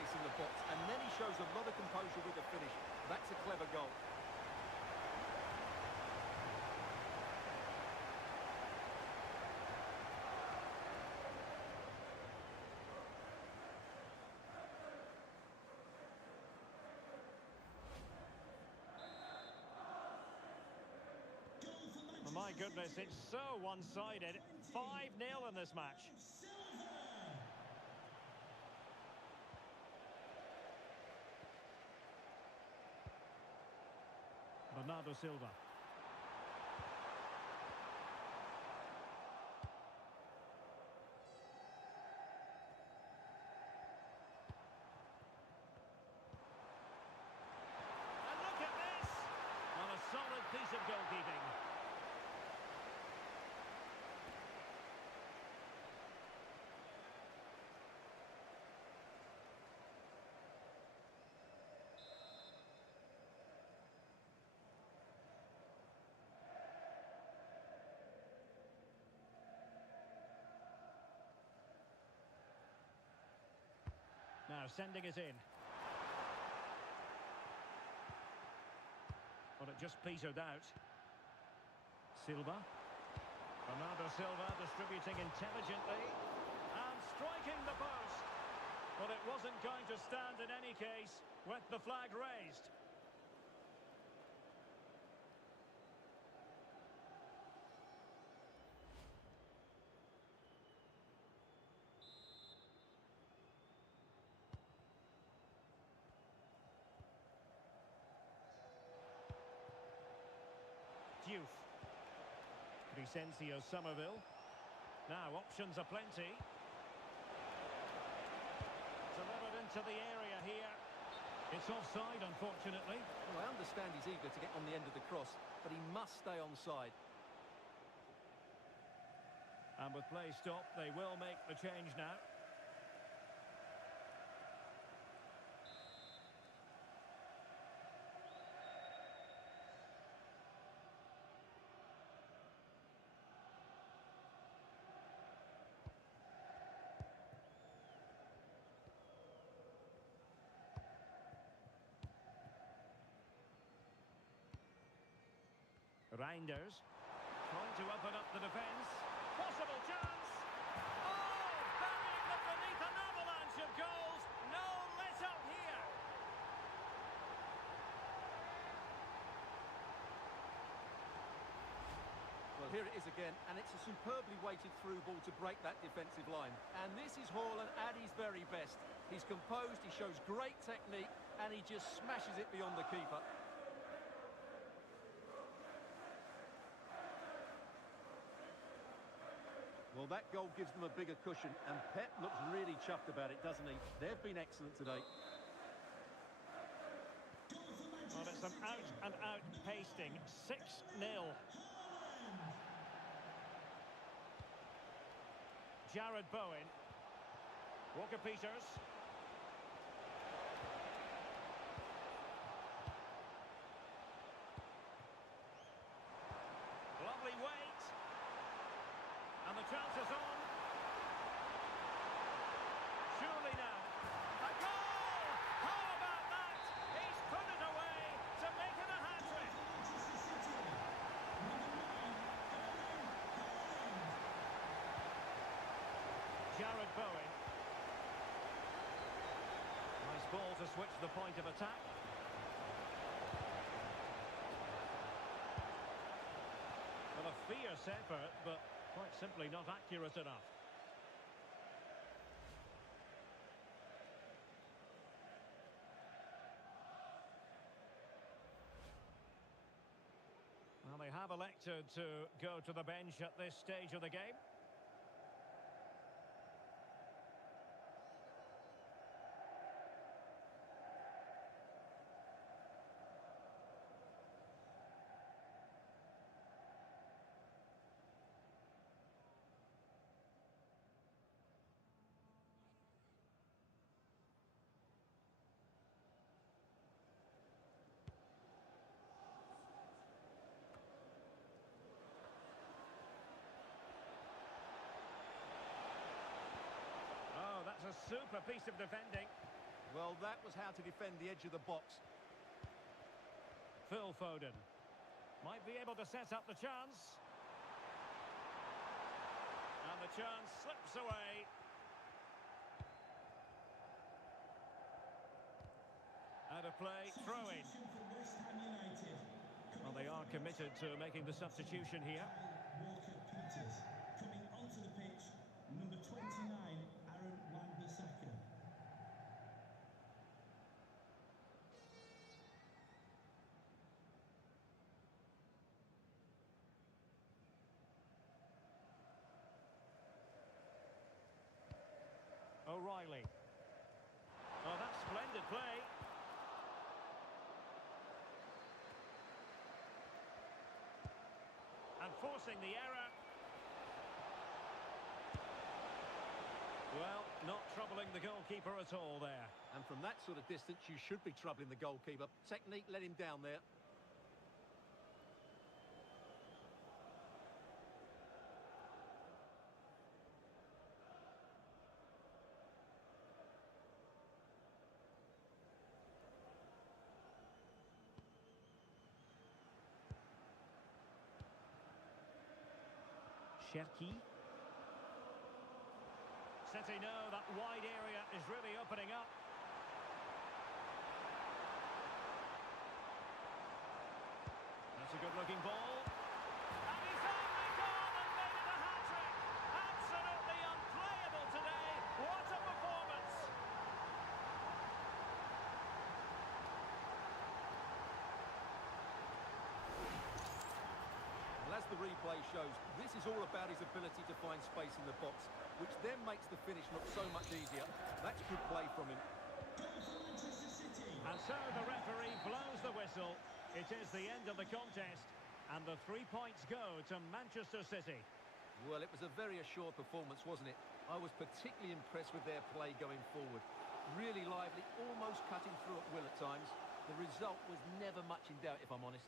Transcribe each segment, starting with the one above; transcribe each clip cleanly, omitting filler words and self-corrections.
space in the box, and then he shows a lot of composure with the finish. That's a clever goal. Oh, my goodness, it's so one-sided. 5-0 in this match. Bernardo Silva. And look at this! Well, a solid piece of goalkeeping. Now sending it in. But it just petered out. Silva. Bernardo Silva distributing intelligently. And striking the post. But it wasn't going to stand in any case with the flag raised. Diouf. Crescencio Somerville. Now options are plenty. Delivered into the area here. It's offside, unfortunately. Well, I understand he's eager to get on the end of the cross, but he must stay onside. And with play stopped, they will make the change now. Reinders trying to open up the defence. Possible chance. Oh, burying them beneath an avalanche of goals. No let up here. Well, here it is again, and it's a superbly weighted through ball to break that defensive line. And this is Haaland at his very best. He's composed, he shows great technique, and he just smashes it beyond the keeper. Well, that goal gives them a bigger cushion, and Pep looks really chuffed about it, doesn't he? They've been excellent today. Well, it's an out-and-out pasting. 6-0. Jared Bowen. Walker-Peters. Lovely weight. And the chance is on. Surely now. A goal! How about that? He's put it away to make it a hat-trick. Jared Bowen. Nice ball to switch the point of attack. Well, a fierce effort, but quite simply not accurate enough. Well, they have elected to go to the bench at this stage of the game. Oh, that's a super piece of defending. Well, that was how to defend the edge of the box. Phil Foden might be able to set up the chance. And the chance slips away. Out of play, throw in. Well, they are committed to making the substitution here. Coming onto the pitch, number 29, Aaron Wan-Bissaka. O'Reilly. Oh, that's splendid play. And forcing the error. Well, not troubling the goalkeeper at all there. And from that sort of distance, you should be troubling the goalkeeper. Technique let him down there. Cherki. City know that wide area is really opening up. That's a good-looking ball. And he's only gone and made it a hat-trick. Absolutely unplayable today. What a performance. Well, as the replay shows, this is all about his ability to find space in the box, which then makes the finish look so much easier. That's good play from him. And so the referee blows the whistle. It is the end of the contest, and the 3 points go to Manchester City. Well, it was a very assured performance, wasn't it? I was particularly impressed with their play going forward. Really lively, almost cutting through at will at times. The result was never much in doubt, if I'm honest.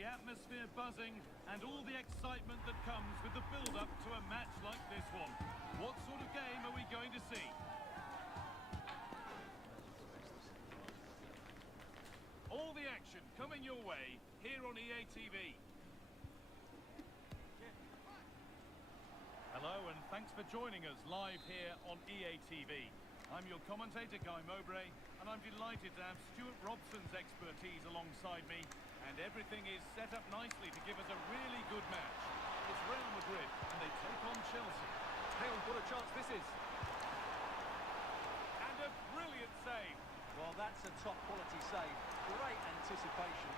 the atmosphere buzzing and all the excitement that comes with the build-up to a match like this one. What sort of game are we going to see? All the action coming your way here on EA TV. Hello and thanks for joining us live here on EA TV. I'm your commentator, Guy Mowbray, and I'm delighted to have Stuart Robson's expertise alongside me, and everything is set up nicely to give us a really good match. It's Real Madrid, and they take on Chelsea. Hang on, what a chance this is. And a brilliant save. Well, that's a top-quality save. Great anticipation.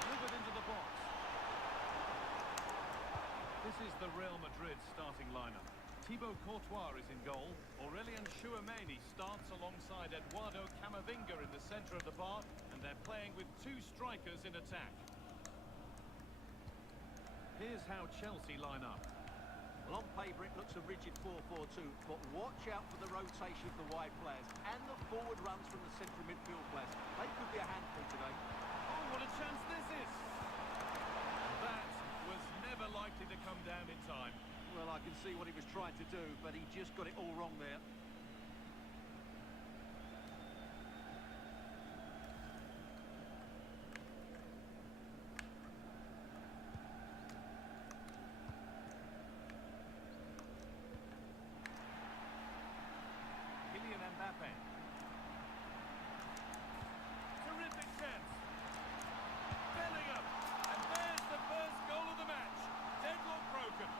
Delivered into the box. This is the Real Madrid starting lineup. Thibaut Courtois is in goal. Aurélien Tchouameni starts alongside Eduardo Camavinga in the centre of the park, and they're playing with two strikers in attack. Here's how Chelsea line up. Well, on paper it looks a rigid 4-4-2, but watch out for the rotation of the wide players and the forward runs from the central midfield players. They could be a handful today. Oh, what a chance this is! That was never likely to come down in time. Well, I can see what he was trying to do, but he just got it all wrong there. Kylian Mbappe. Terrific chance. Bellingham. And there's the first goal of the match. Deadlock broken.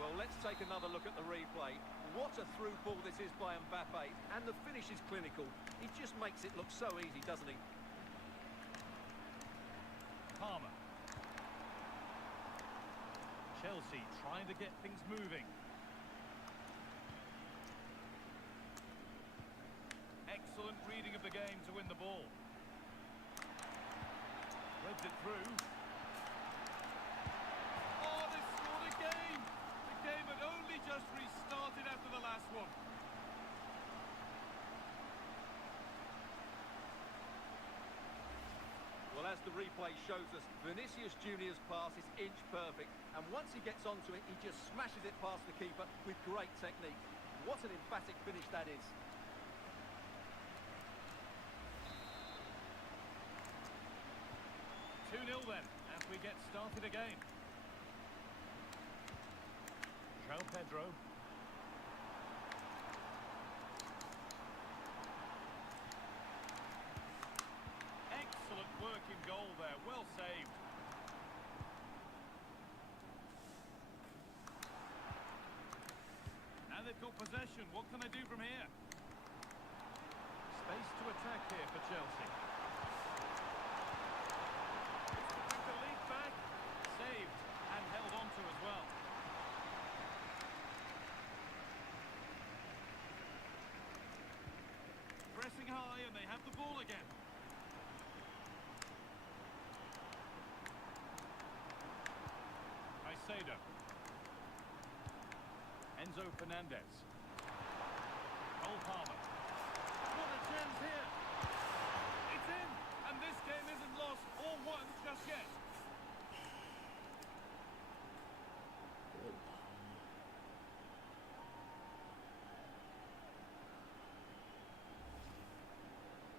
Well, let's take another look at the replay. What a through ball this is by Mbappe, and the finish is clinical. He just makes it look so easy, doesn't he? Palmer. Chelsea trying to get things moving. Excellent reading of the game to win the ball. Threads it through. Oh, they scored again! The game had only just restarted after the last one. Well, as the replay shows us, Vinicius Junior's pass is inch perfect, and once he gets onto it, he just smashes it past the keeper with great technique. What an emphatic finish that is. Two 2-0 then, as we get started again. João Pedro. Excellent work in goal there, well saved. Now they've got possession, what can they do from here? Space to attack here for Chelsea. Bring the lead back, saved and held on to as well. Pressing high and they have the ball again. Caicedo. Enzo Fernandez. Cole Palmer. What a chance here. It's in, and this game isn't lost or won just yet.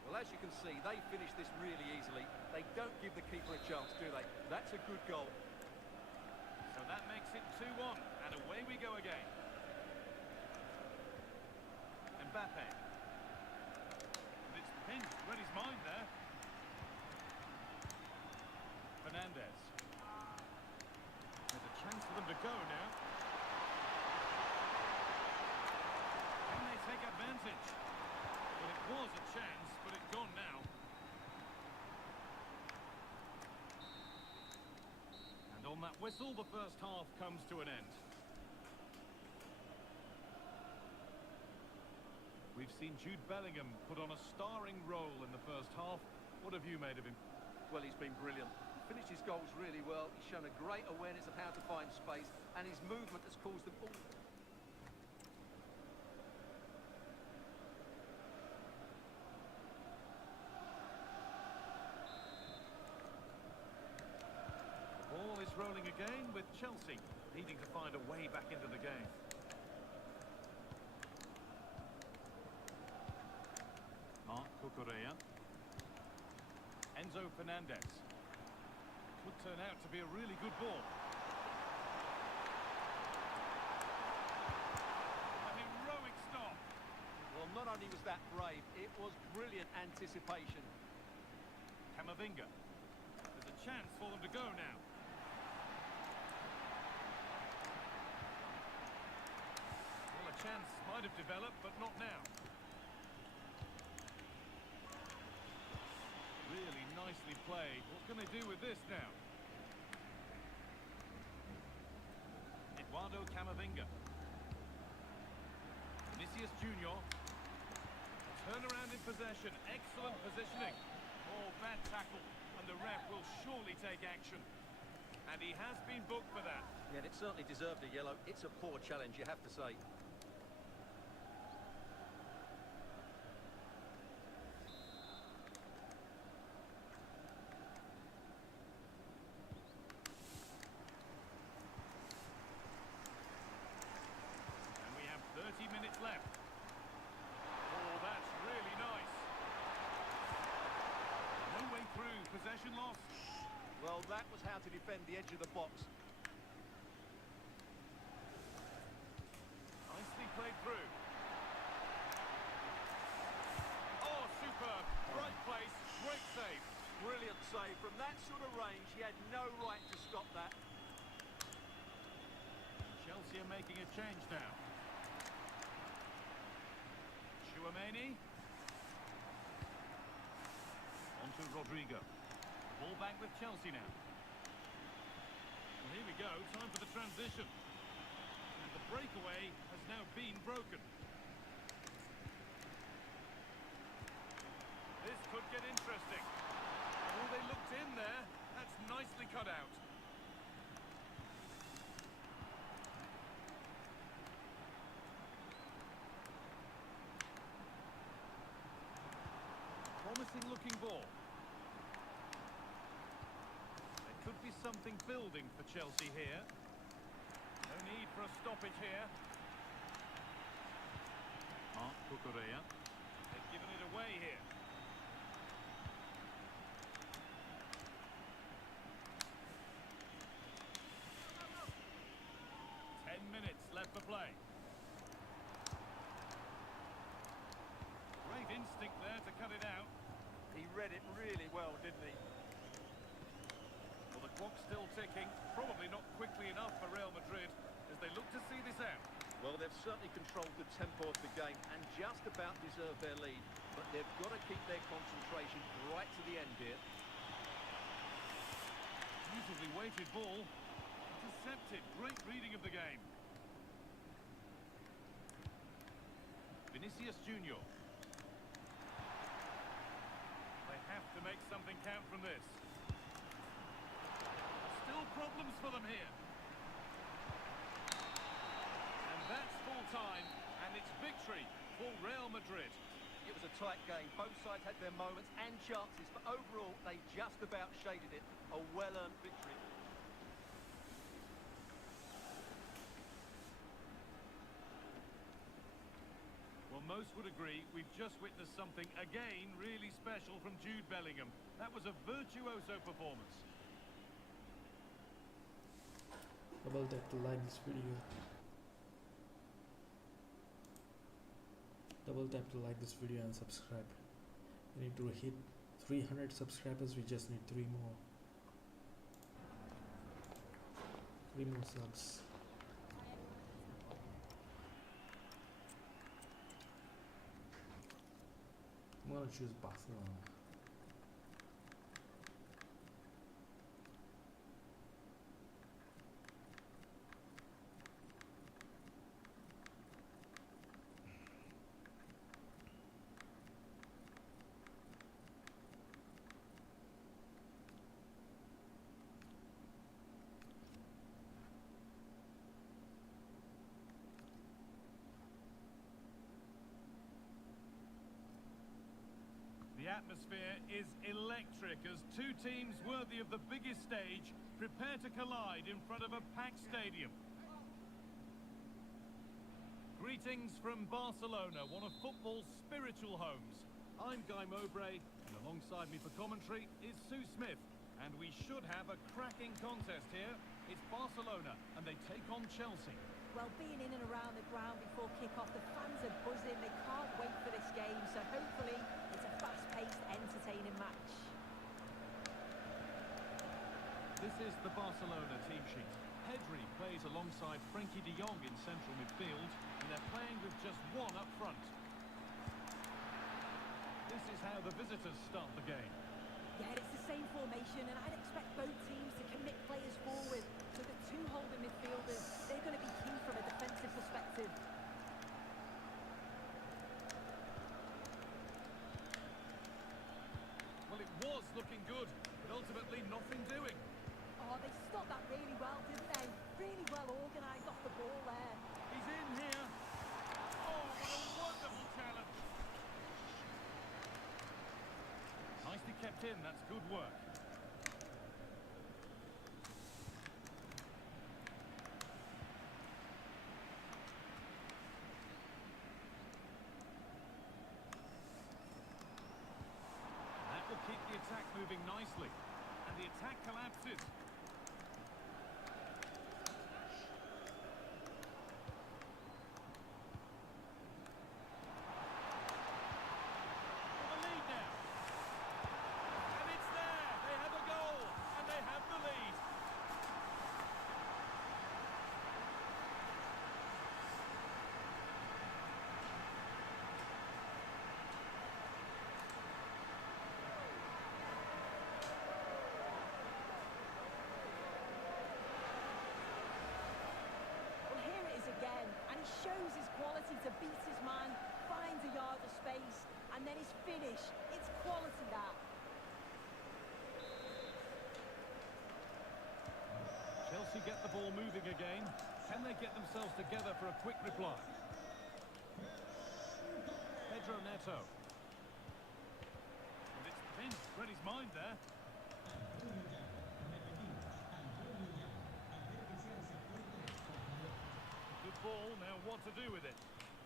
Well, as you can see, they finish this really easily. They don't give the keeper a chance, do they? That's a good goal. So that makes it 2-1, and away we go again. Mbappe. And it's pinched, read his mind there. Fernandez. There's a chance for them to go now. Can they take advantage? Well, it was a chance, but it's gone now. And on that whistle, the first half comes to an end. We've seen Jude Bellingham put on a starring role in the first half. What have you made of him? Well, he's been brilliant. finished his goals really well. He's shown a great awareness of how to find space, and his movement has caused them all... Ball is rolling again with Chelsea needing to find a way back into the game. Mark Cucurella. Enzo Fernandez. Could turn out to be a really good ball. A heroic stop. Well, not only was that brave, it was brilliant anticipation. Camavinga. There's a chance for them to go now. Well, a chance might have developed, but not now. Really nicely played. What can they do with this now? Eduardo Camavinga. Vinicius Junior. Turnaround in possession. Excellent positioning. Oh, bad tackle. And the ref will surely take action. And he has been booked for that. Yeah, and it certainly deserved a yellow. It's a poor challenge, you have to say. And we have 30 minutes left. Oh, that's really nice. No way through. Possession lost. Well, that was how to defend the edge of the box. Nicely played through. Oh, superb. Right place. Great save. Brilliant save. From that sort of range, he had no right to stop that. Chelsea are making a change now. Chouameni. On to Rodrigo. Ball back with Chelsea now. Well, here we go. Time for the transition. And the breakaway has now been broken. This could get interesting. Oh, they looked in there. That's nicely cut out. Promising looking ball. There could be something building for Chelsea here. No need for a stoppage here. Mark Cucurella. They've given it away here. Left for play. Great instinct there to cut it out. He read it really well, didn't he? Well, the clock's still ticking. Probably not quickly enough for Real Madrid as they look to see this out. Well, they've certainly controlled the tempo of the game and just about deserved their lead. But they've got to keep their concentration right to the end here. Beautifully weighted ball. Intercepted. Great reading of the game. Vinicius Junior. They have to make something count from this. Still problems for them here. And that's full time, and it's victory for Real Madrid. It was a tight game. Both sides had their moments and chances, but overall they just about shaded it. A well-earned victory. Most would agree we've just witnessed something again really special from Jude Bellingham. That was a virtuoso performance. Double tap to like this video. Double tap to like this video and subscribe. We need to hit 300 subscribers. We just need 3 more. 3 more subs. I'm gonna choose Barcelona. atmosphere is electric as two teams worthy of the biggest stage prepare to collide in front of a packed stadium. Greetings from Barcelona, one of football's spiritual homes. I'm Guy Mowbray, and alongside me for commentary is Sue Smith. And we should have a cracking contest here. It's Barcelona, and they take on Chelsea. Well, being in and around the ground before kick-off, the fans are buzzing. They can't wait for this game, so hopefully it's a fast-paced, entertaining match. This is the Barcelona team sheet. Pedri plays alongside Frenkie de Jong in central midfield, and they're playing with just one up front. This is how the visitors start the game. Yeah, it's the same formation, and I'd expect both teams to commit players forward. So the two holding midfielders, they're going to be key from a defensive perspective. Well, it was looking good, but ultimately nothing doing. Oh, they stopped that really well, didn't they? Really well organised off the ball there. He's in here. Oh, what a wonderful challenge. Nicely kept in, that's good work. That will keep the attack moving nicely. And the attack collapses. For the lead now. And it's there. They have a goal. And they have the lead. Well, here it is again, and he shows his quality to beat his man, finds a yard of space, and then his finish. It's quality, that. Chelsea get the ball moving again. Can they get themselves together for a quick reply? Pedro Neto. And it's been read his mind there. Good ball, now what to do with it?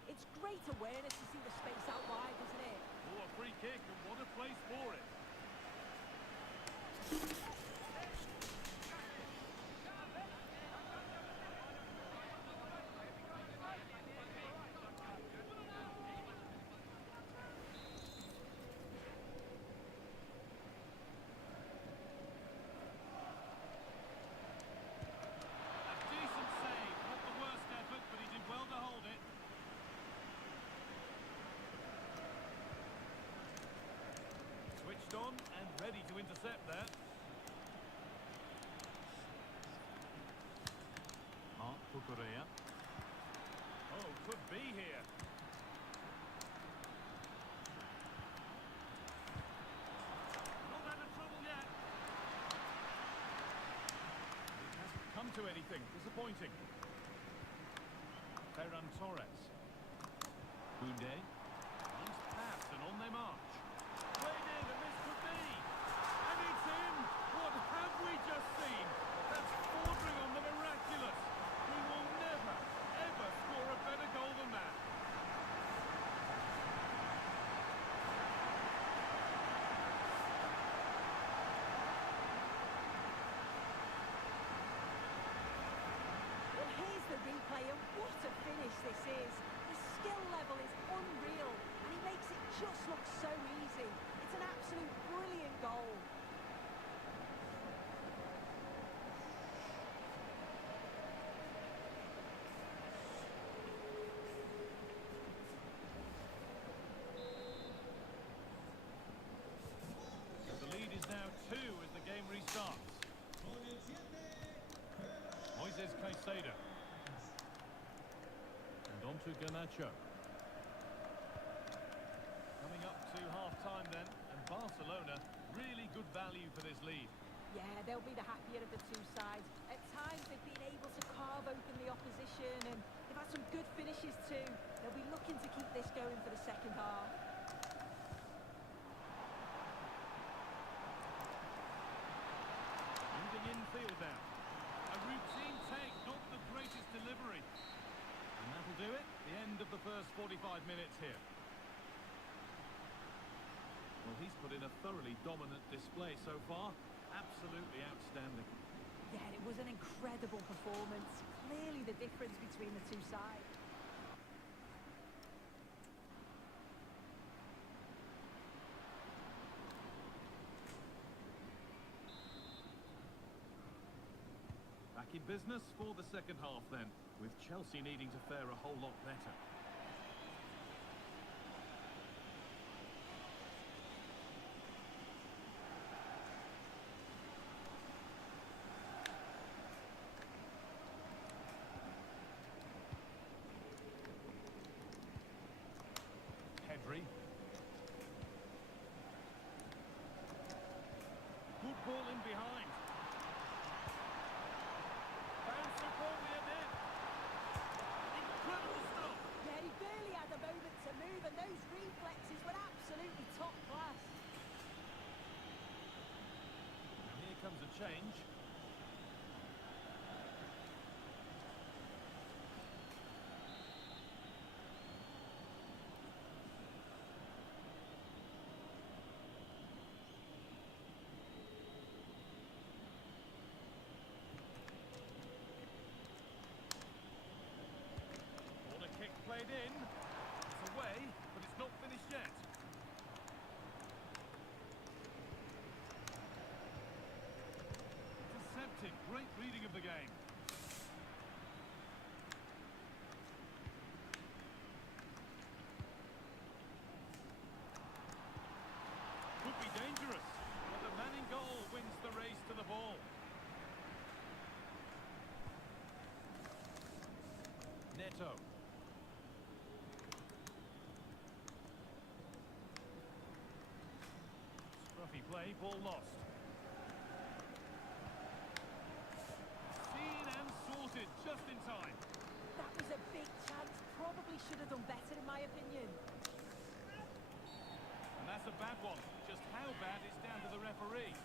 It's great awareness to see the space out wide, isn't it? Oh, a free kick, and what a place for it. A decent save, not the worst effort, but he did well to hold it. Switched on and ready to intercept that. Mark Cucurella. Oh, could be here. Not out of trouble yet. It hasn't come to anything. Disappointing. Ferran Torres. Koundé. Nice pass and on they march. Played in and this could be. And it's in. What have we just seen? That's bordering on the miraculous. We will never, ever score a better goal than that. Well, here's the replay, and what a finish this is. The skill level is unreal, and he makes it just look so easy. It's an absolute brilliant goal. The lead is now 2 as the game restarts. Moises Caicedo. And on to Garnacho. Coming up to half-time then, and Barcelona, really good value for this lead. Yeah, they'll be the happier of the two sides. At times, they've been able to carve open the opposition, and they've had some good finishes too. They'll be looking to keep this going for the second half. first 45 minutes here. Well, he's put in a thoroughly dominant display so far. Absolutely outstanding. Yeah, it was an incredible performance. Clearly the difference between the two sides. Back in business for the second half then, with Chelsea needing to fare a whole lot better. Good ball in behind. Bounced superbly in. Incredible stuff. Yeah, he barely had a moment to move, and those reflexes were absolutely top class. And here comes a change. Played in. It's away, but it's not finished yet. Deceptive. Great reading of the game. Could be dangerous, but the man in goal wins the race to the ball. Neto. Play, ball lost. Seen and sorted just in time. That was a big chance. Probably should have done better, in my opinion. And that's a bad one. Just how bad is down to the referee.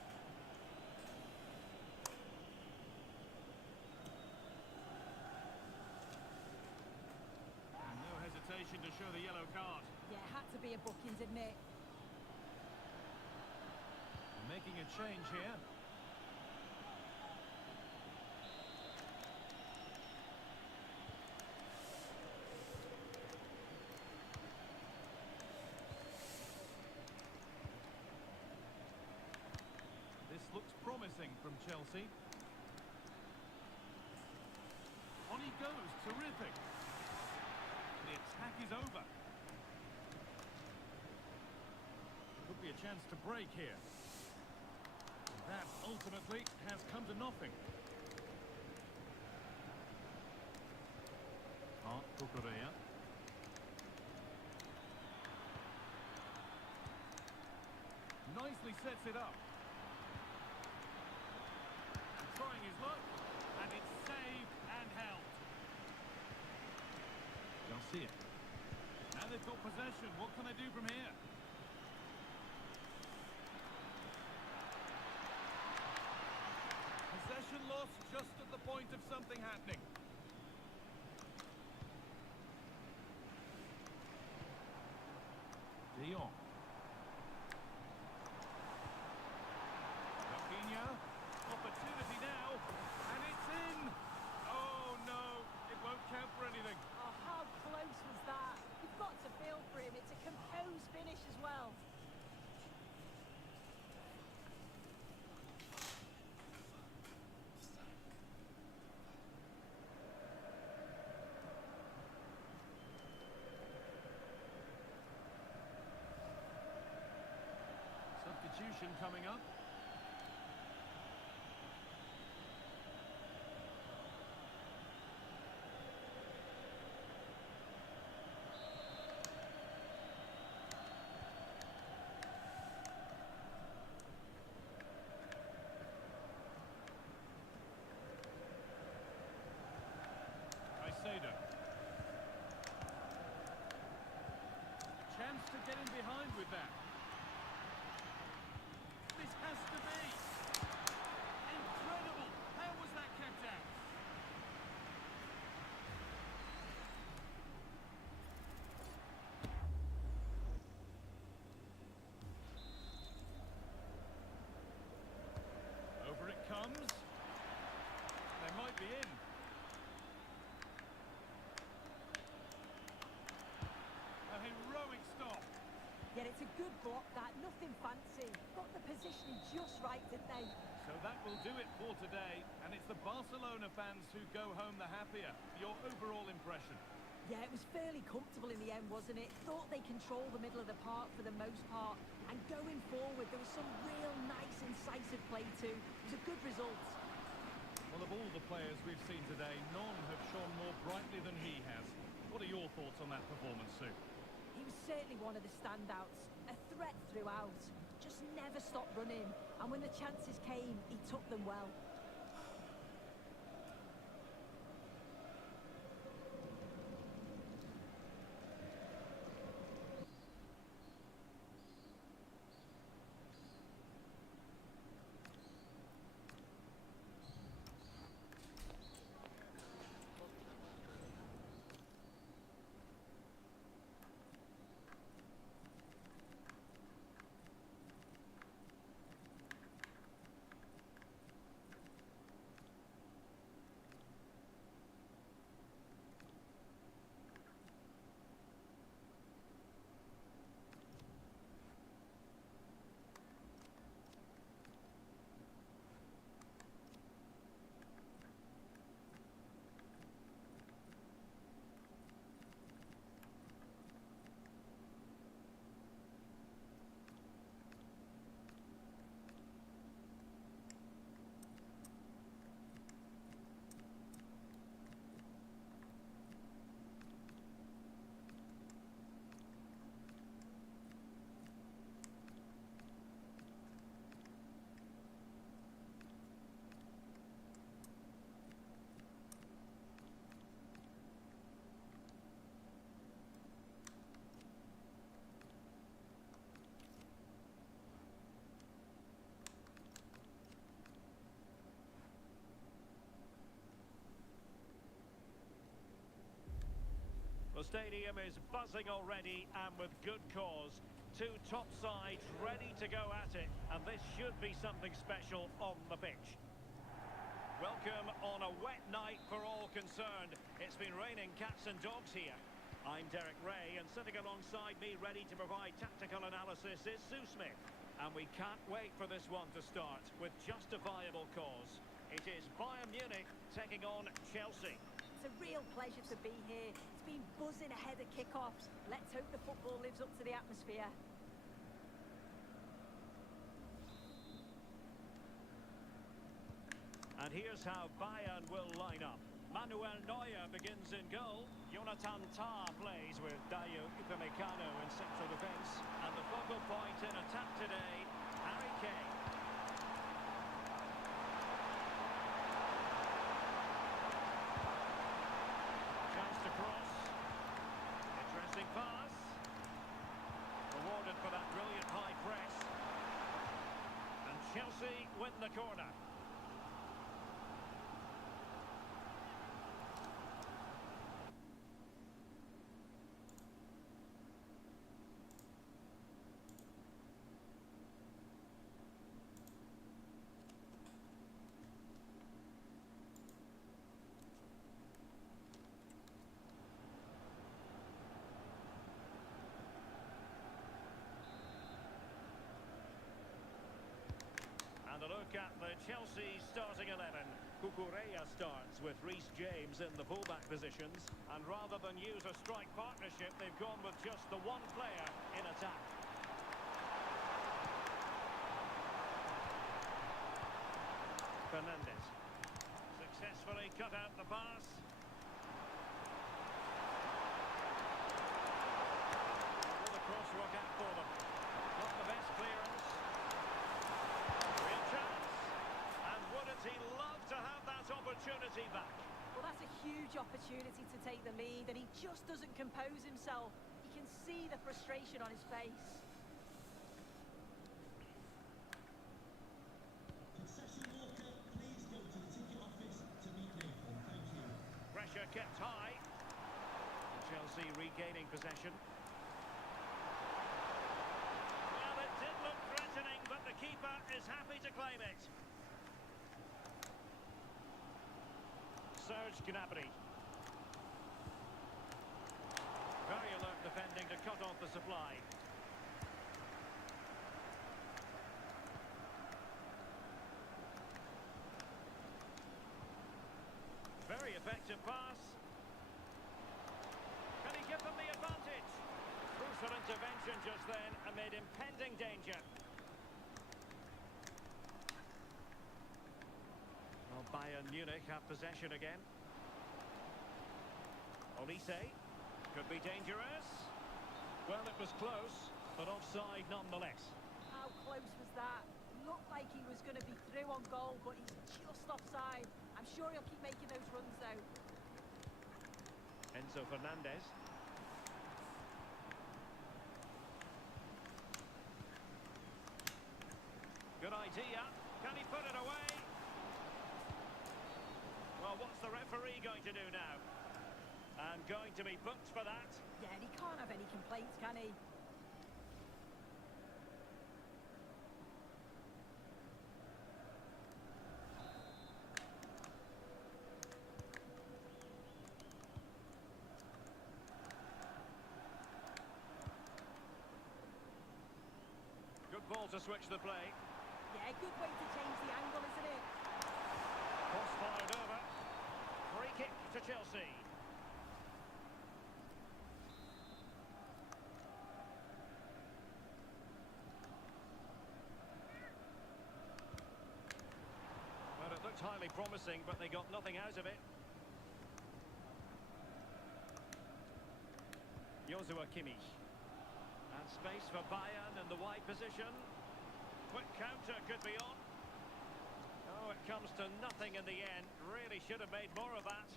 And no hesitation to show the yellow card. Yeah, had to be a booking, didn't it? Making a change here. This looks promising from Chelsea. On he goes, terrific. The attack is over. Could be a chance to break here. That ultimately has come to nothing. Kukurea. Nicely sets it up. Trying his luck, and it's saved and held. Garcia. Now they've got possession. What can they do from here? Possession lost just at the point of something happening. De Jong. Rafinha. Opportunity now. And it's in. Oh no, it won't count for anything. Oh, how close was that? You've got to feel for him. It's a composed finish as well. Substitution coming up. Chance to get in behind with that. This has to be incredible. How was that kept out? It's a good block, that. Nothing fancy. Got the positioning just right, didn't they? So that will do it for today, and it's the Barcelona fans who go home the happier. Your overall impression? Yeah, it was fairly comfortable in the end, wasn't it? Thought they controlled the middle of the park for the most part. And going forward, there was some real nice, incisive play too. It was a good result. Well, of all the players we've seen today, none have shone more brightly than he has. What are your thoughts on that performance, Sue? He was certainly one of the standouts. A threat throughout. Just never stopped running. And when the chances came, he took them well. The stadium is buzzing already, and with good cause. Two top sides ready to go at it, and this should be something special on the pitch. Welcome on a wet night for all concerned. It's been raining cats and dogs here. I'm Derek Ray, and sitting alongside me ready to provide tactical analysis is Sue Smith. And we can't wait for this one to start with justifiable cause. It is Bayern Munich taking on Chelsea. It's a real pleasure to be here. It's been buzzing ahead of kick-offs. Let's hope the football lives up to the atmosphere. And here's how Bayern will line up. Manuel Neuer begins in goal. Jonathan Tah plays with Dayo Upamecano in central defence. And the focal point in attack today, Harry Kane. Chance to cross. Interesting pass. Rewarded for that brilliant high press. And Chelsea win the corner. And a look at the Chelsea starting 11. Cucurella starts with Reece James in the fullback positions. And rather than use a strike partnership, they've gone with just the one player in attack. Fernandes successfully cut out the pass. Will the cross work out for them? Not the best clearance. Real chance. And wouldn't he love to have that opportunity back? Well, that's a huge opportunity to take the lead, and he just doesn't compose himself. You can see the frustration on his face. Concession worker, please go to the ticket office to be careful. Thank you. Pressure kept high. Chelsea regaining possession. Well, it did look threatening, but the keeper is happy to claim it. Serge Gnabry. Very alert defending to cut off the supply. effective pass. Can he give them the advantage? Crucial intervention just then amid impending danger. Well, Bayern Munich have possession again. Olise could be dangerous. Well, it was close, but offside nonetheless. How close was that? Looked like he was going to be through on goal, but he's just offside. I'm sure he'll keep making those runs, though. Enzo Fernandez. Good idea. Can he put it away? Well, what's the referee going to do now? And going to be booked for that. Yeah, and he can't have any complaints, can he? Good ball to switch the play. Yeah, good way to change the angle, isn't it? Cross fired over. Free kick to Chelsea. Well, it looked highly promising, but they got nothing out of it. Joshua Kimmich. And space for Bayern in the wide position. Quick counter could be on. Oh, it comes to nothing in the end. Really should have made more of that.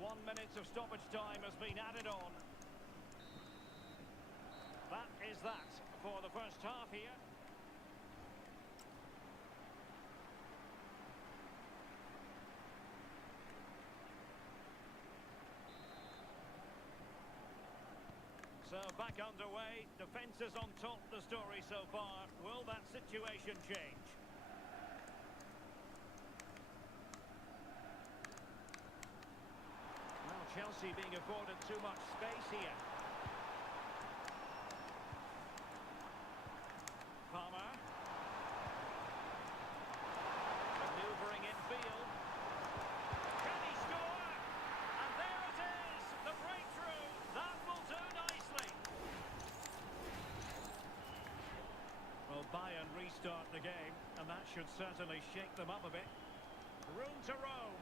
1 minute of stoppage time has been added on. That is that for the first half here. So back underway, defence is on top the story so far. Will that situation change? Well, Chelsea being afforded too much space here. Palmer. Manoeuvring in field. Can he score? And there it is, the breakthrough. That will do nicely. Well, Bayern restart the game, and that should certainly shake them up a bit. Room to roam.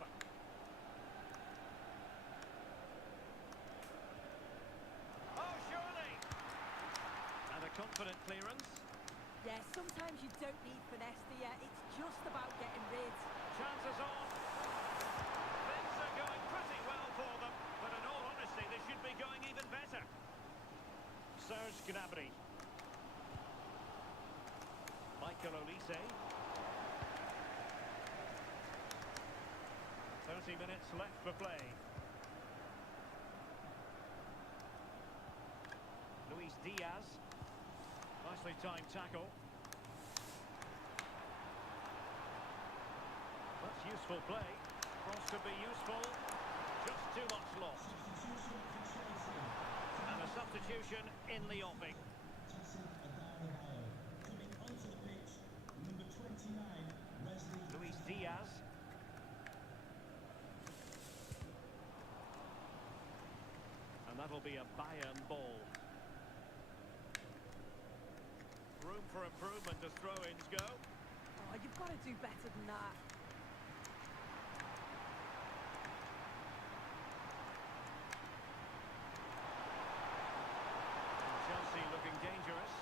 Oh, surely! And a confident clearance. Yeah, sometimes you don't need finesse, do you? It's just about getting rid. Chances on. Things are going pretty well for them, but in all honesty, they should be going even better. Serge Gnabry. Michael Olise. 30 minutes left for play. Luis Diaz. Nicely timed tackle. That's useful play. Cross could be useful. Just too much lost. Substitution for Chelsea. And a substitution in the offing. Coming onto the pitch, number 29, Wesley. Luis Diaz. And that'll be a Bayern ball. Room for improvement as throw-ins go. Oh, you've got to do better than that. And Chelsea looking dangerous.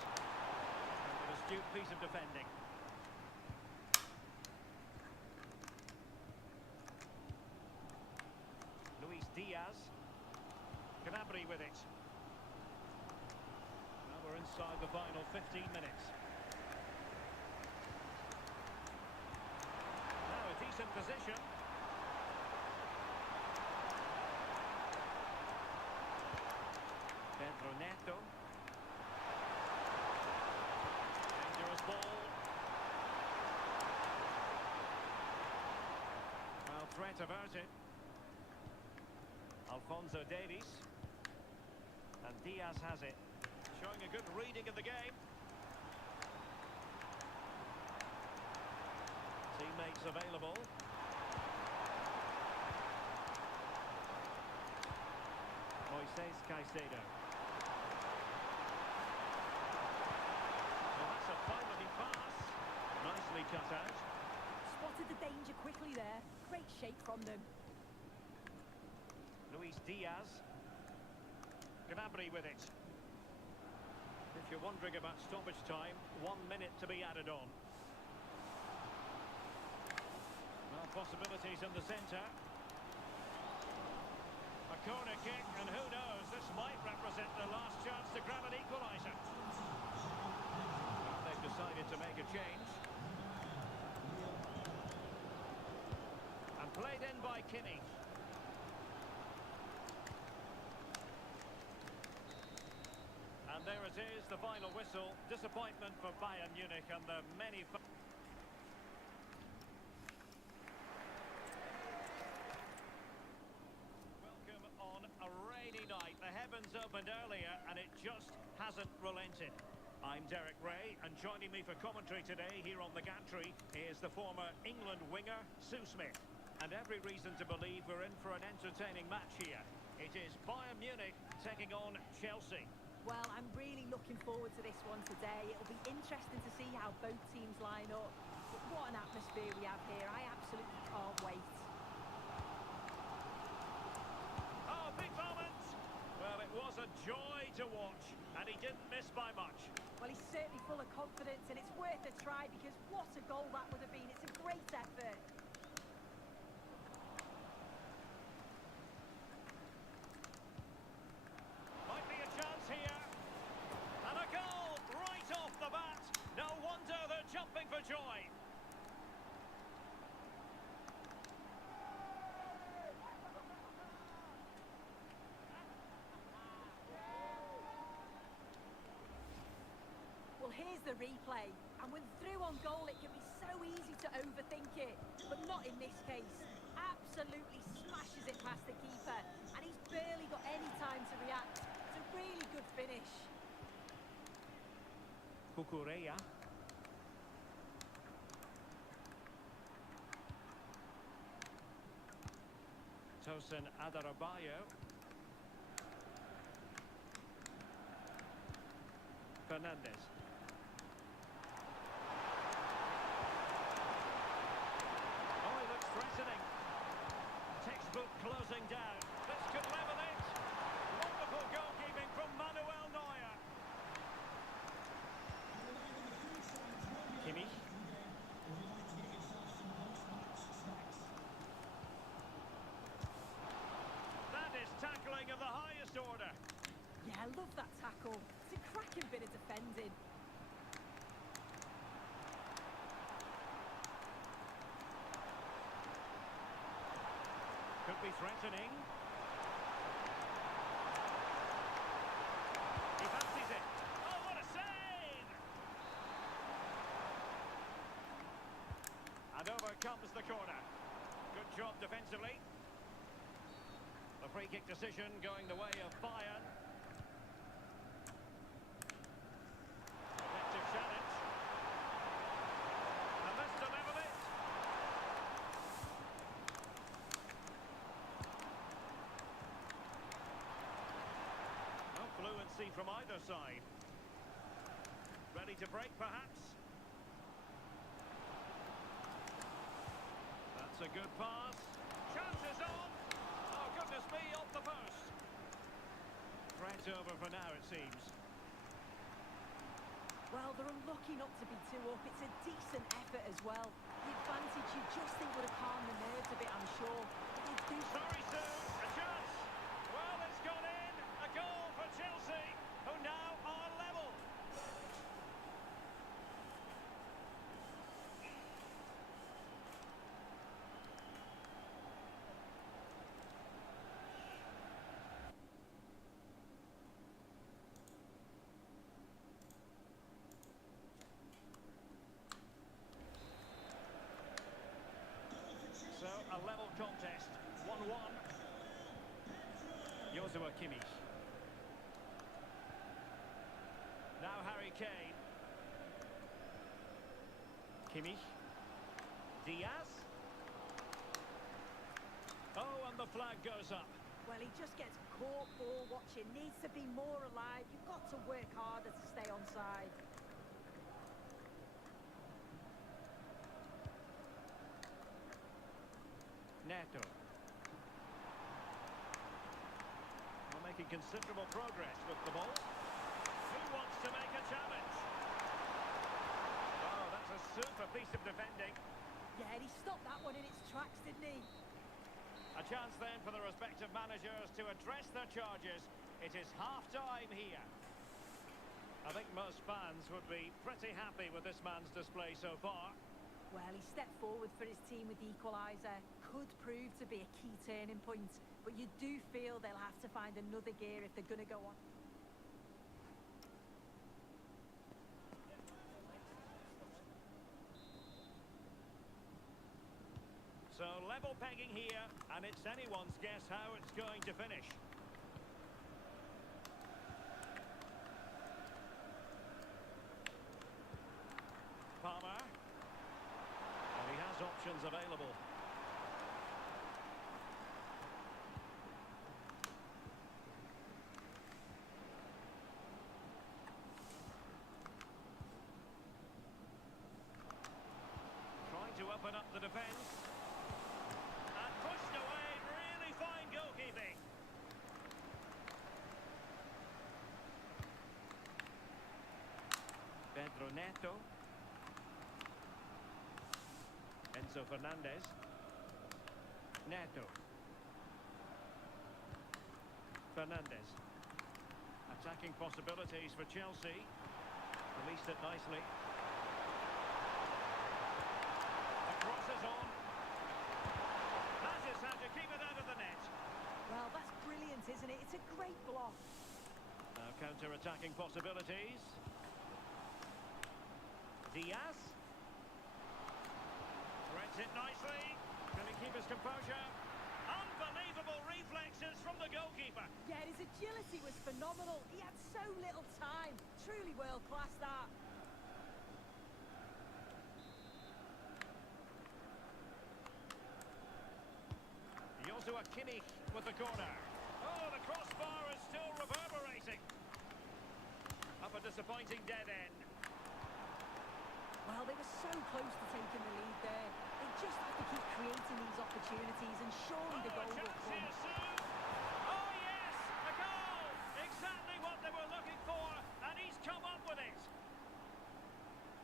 And an astute piece of defending. Luis Diaz. Gnabry with it. Now we're inside the final 15 minutes. Now a decent position. Pedro Neto. Dangerous ball. Well, threat averted. Alphonso Davies. And Diaz has it. Showing a good reading of the game. Teammates available. Moises Caicedo. Well, that's a fine-looking pass. Nicely cut out. Spotted the danger quickly there. Great shape from them. Luis Diaz. Gnabry with it. If you're wondering about stoppage time, 1 minute to be added on. Well, possibilities in the centre. A corner kick, and who knows, this might represent the last chance to grab an equaliser. Well, they've decided to make a change. And played in by Kimmich. And there it is, the final whistle. Disappointment for Bayern Munich and the many... Welcome on a rainy night. The heavens opened earlier and it just hasn't relented. I'm Derek Ray, and joining me for commentary today here on the gantry is the former England winger, Sue Smith. And every reason to believe we're in for an entertaining match here. It is Bayern Munich taking on Chelsea. Well, I'm really looking forward to this one today. It'll be interesting to see how both teams line up. But what an atmosphere we have here. I absolutely can't wait. Oh, big moment! Well, it was a joy to watch, and he didn't miss by much. Well, he's certainly full of confidence, and it's worth a try because what a goal that would have been. It's a great effort. Might be a chance here. And a goal right off the bat. No wonder they're jumping for joy. Well, here's the replay. And when through on goal, it can be so easy to overthink it. But not in this case. Absolutely smashes it past the keeper. And he's barely got any time to react. It's a really good finish. Cucurella. Tosin Adarabioyo. Fernandez. Oh, he looks threatening. Textbook closing down. This could level it. Wonderful goalkeeping from Manuel Neuer. Kimmich. That is tackling of the highest order. Yeah, I love that tackle. It's a cracking bit of defending. Could be threatening. He fancies it. Oh, what a save! And over comes the corner. Good job defensively. The free kick decision going the way of Bayern. Effective challenge. And this to level it. No fluency from either side. Ready to break, perhaps? That's a good pass. Chances on! Oh, goodness me, off the post. Threat over for now, it seems. Well, they're unlucky not to be 2 up. It's a decent effort as well. The advantage you just think would have calmed the nerves a bit, I'm sure. But they do... Sorry, Sue. A chance. Well, it's gone in. A goal for Chelsea, who now are level. So, a level contest, 1-1. Joshua Kimmich. Now Harry Kane. Kimmich. Diaz. And the flag goes up. Well, he just gets caught ball watching. Needs to be more alive. You've got to work harder to stay onside. Neto. Well, making considerable progress with the ball. Who wants to make a challenge? Oh, that's a super piece of defending. Yeah, and he stopped that one in its tracks, didn't he? A chance then for the respective managers to address their charges. It is half-time here. I think most fans would be pretty happy with this man's display so far. Well, he stepped forward for his team with the equaliser. Could prove to be a key turning point. But you do feel they'll have to find another gear if they're going to go on. So level pegging here, and it's anyone's guess how it's going to finish. Palmer. And he has options available. Trying to open up the defence. And pushed away, really fine goalkeeping. Pedro Neto. Enzo Fernandez. Neto. Fernandez. Attacking possibilities for Chelsea. Released it nicely. The cross is on. That is how to keep it out of the net. Well, that's brilliant, isn't it? It's a great block. Now counter-attacking possibilities. Diaz. Threads it nicely. Can he keep his composure? Unbelievable reflexes from the goalkeeper. Yeah, his agility was phenomenal. He had so little time. Truly world-class, that. Joshua Kimmich with the corner. Oh, the crossbar is still reverberating. Up a disappointing dead end. Well, they were so close to taking the lead there. They just have to keep creating these opportunities, and surely the goal will chance come. here soon. Oh, yes, a goal. Exactly what they were looking for, and he's come up with it.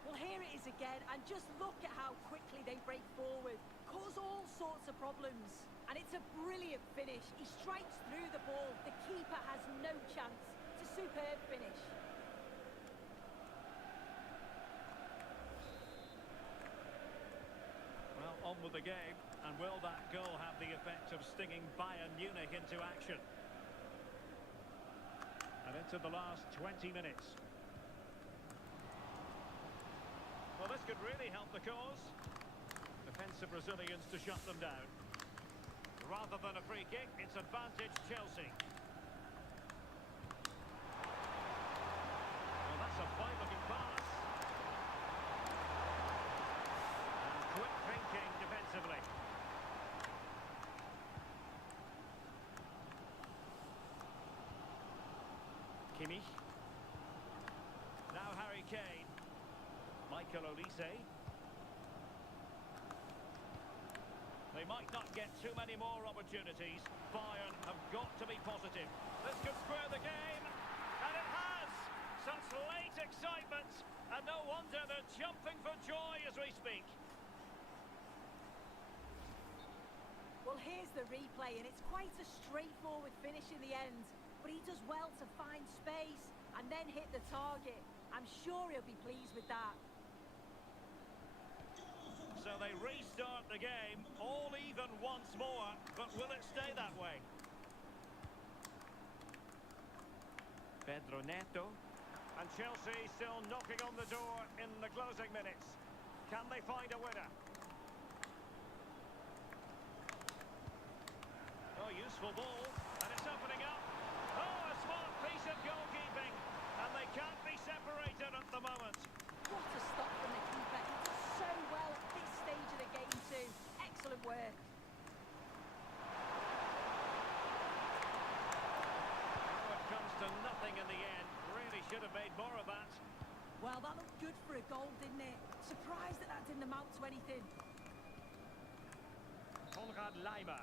Well, here it is again, and just look at how quickly they break forward. Cause all sorts of problems. And it's a brilliant finish. He strikes through the ball. The keeper has no chance. It's a superb finish. Well, on with the game, and will that goal have the effect of stinging Bayern Munich into action? And into the last 20 minutes. Well, this could really help the cause. Defensive Brazilians to shut them down. Rather than a free kick, it's advantage Chelsea. Well, that's a fine-looking pass. And quick thinking defensively. Kimmich. Now Harry Kane. Michael Olise. They might not get too many more opportunities. Bayern have got to be positive. This could square the game. And it has! Such late excitement. And no wonder they're jumping for joy as we speak. Well, here's the replay, and it's quite a straightforward finish in the end. But he does well to find space and then hit the target. I'm sure he'll be pleased with that. So they restart the game, all even once more, but will it stay that way? Pedro Neto. And Chelsea still knocking on the door in the closing minutes. Can they find a winner? Oh, useful ball, and it's opening up. Oh, a smart piece of goalkeeping, and they can't be separated at the moment. What a stop from the keeper. He does so well at this stage of the game too. Excellent work. should have made more of that. Well, that looked good for a goal, didn't it? Surprised that didn't amount to anything. Konrad Leimer.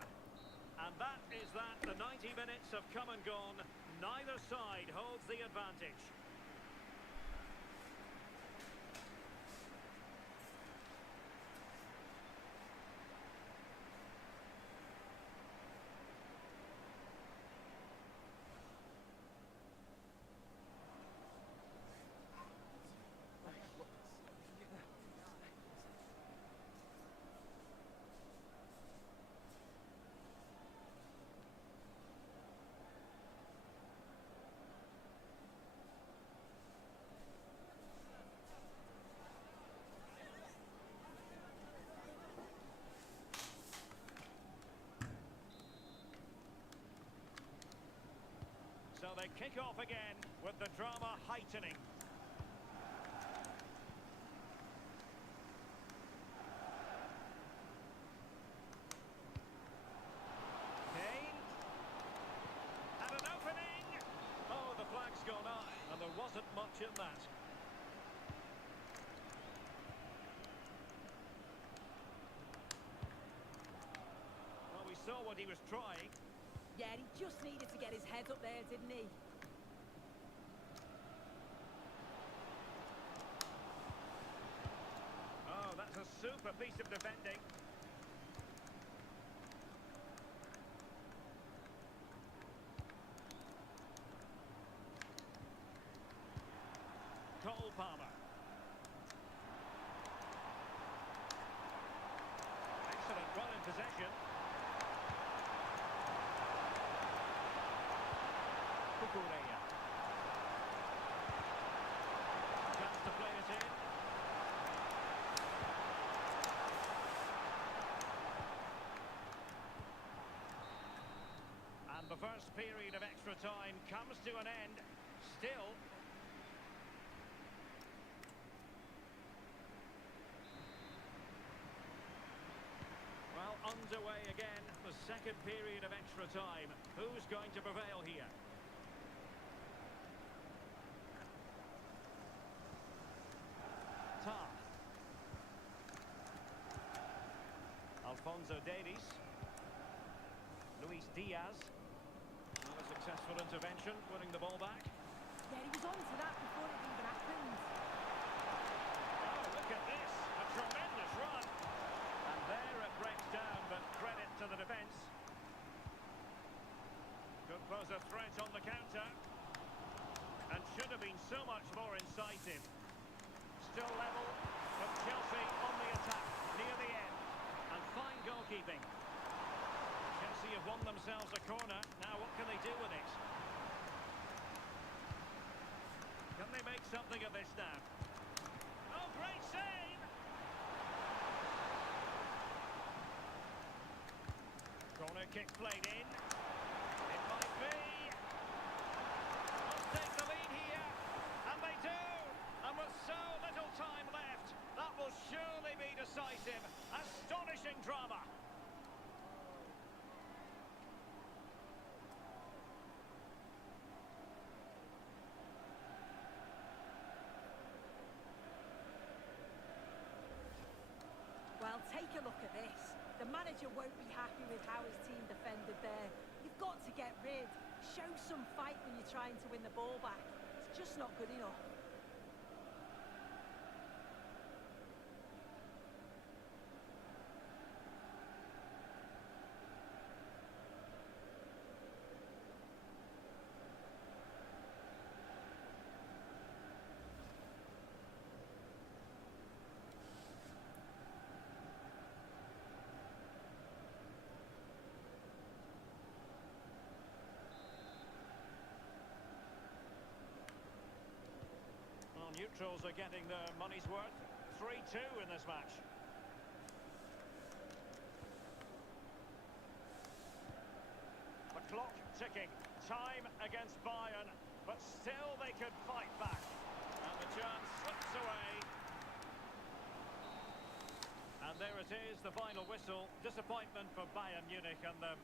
And that is that. The 90 minutes have come and gone. Neither side holds the advantage. So they kick off again with the drama heightening. Kane. And an opening. Oh, the flag's gone up, and there wasn't much in that. Well, we saw what he was trying. Yeah, he just needed to get his head up there, didn't he? Oh, that's a super piece of defending. Cole Palmer. Excellent run in possession. Kukureya. Chance to play it in. And the first period of extra time comes to an end. Still. Well, underway again. The second period of extra time. Who's going to prevail here? Alphonso Davies. Luis Diaz. Not a successful intervention, winning the ball back. Yeah, he was on to that before it even happened. Oh, look at this. A tremendous run. And there it breaks down, but credit to the defence. Could pose a threat on the counter. And should have been so much more incisive. Still level, but Chelsea on the attack, near the end. And fine goalkeeping. Chelsea have won themselves a corner. Now what can they do with it? Can they make something of this now? Oh, great save! Corner kick played in. It might be. Must take the lead here. And they do! And with so little time left, that will surely be decisive. Astonishing drama. Well, take a look at this. The manager won't be happy with how his team defended there. You've got to get rid. Show some fight when you're trying to win the ball back. It's just not good enough. Neutrals are getting their money's worth. 3-2 in this match. The clock ticking. Time against Bayern, but still they could fight back. And the chance slips away. And there it is, the final whistle. Disappointment for Bayern Munich and the...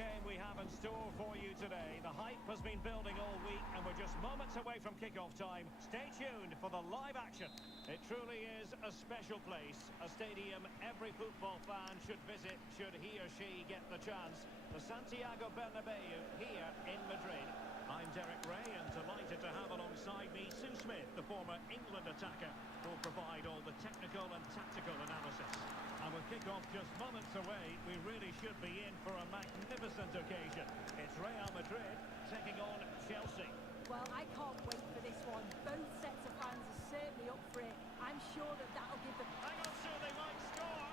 game we have in store for you today. The hype has been building all week, and we're just moments away from kick-off time. Stay tuned for the live action. It truly is a special place, a stadium every football fan should visit should he or she get the chance. The Santiago Bernabeu here in Madrid. I'm Derek Ray, and delighted to have alongside me Sue Smith, the former England attacker, who'll provide all the technical and tactical analysis. And with kick-off just moments away, we really should be in for a magnificent occasion. It's Real Madrid taking on Chelsea. Well, I can't wait for this one. Both sets of fans are certainly up for it. I'm sure that that'll give them... Hang on, Sue, they might score.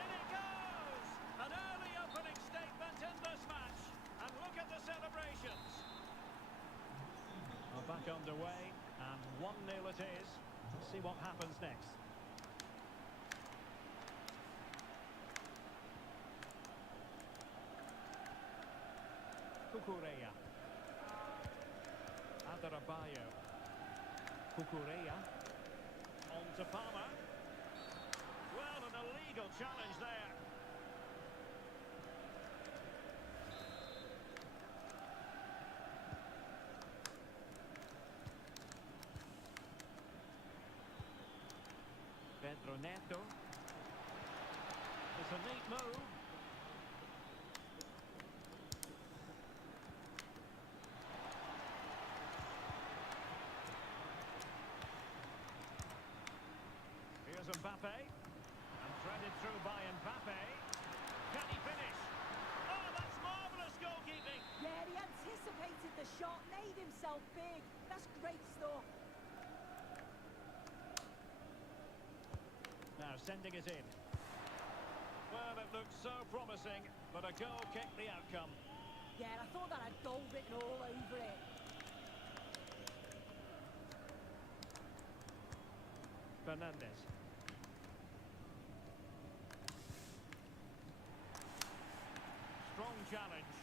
In it goes! An early opening statement in this match. And look at the celebrations. We're back underway, and 1-0 it is. See what happens next. Cucurella. Adarabioyo. Cucurella. On to Palmer. Well, an illegal challenge there. Pedro Neto. It's a neat move. Here's Mbappe. And threaded through by Mbappe. Can he finish? Oh, that's marvellous goalkeeping. Yeah, he anticipated the shot, made himself big. That's great stuff. Now sending it in. Well, it looked so promising, but a goal kicked the outcome. Yeah, and I thought that had goal written all over it. Fernandez. Strong challenge.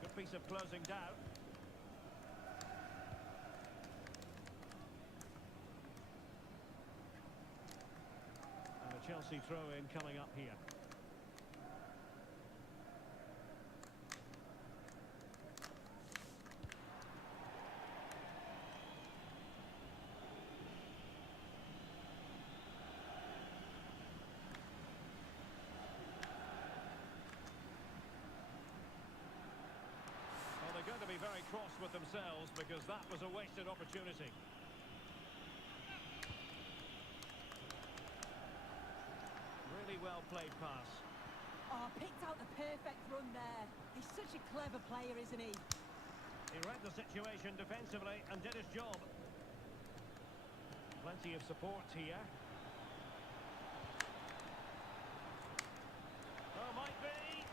Good piece of closing down. And the Chelsea throw-in coming up here. They're going to be very cross with themselves because that was a wasted opportunity. Really well played pass. Oh, picked out the perfect run there. He's such a clever player, isn't he? He read the situation defensively and did his job. Plenty of support here. Oh, might be.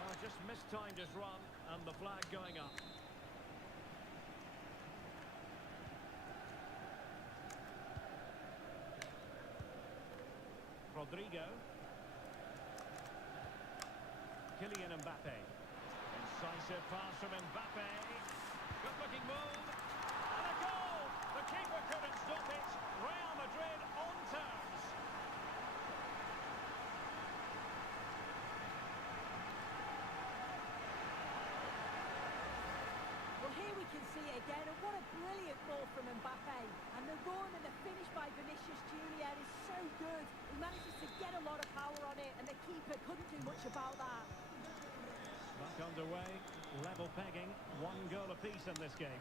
Oh, just mistimed his run. And the flag going up. Rodrigo. Kylian Mbappe. Incisive pass from Mbappe. Good looking move. And a goal! The keeper couldn't stop it. Real Madrid on terms. Here we can see it again, and what a brilliant ball from Mbappe. And the run and the finish by Vinicius Junior is so good. He manages to get a lot of power on it, and the keeper couldn't do much about that. Back underway, level pegging, 1 goal apiece in this game.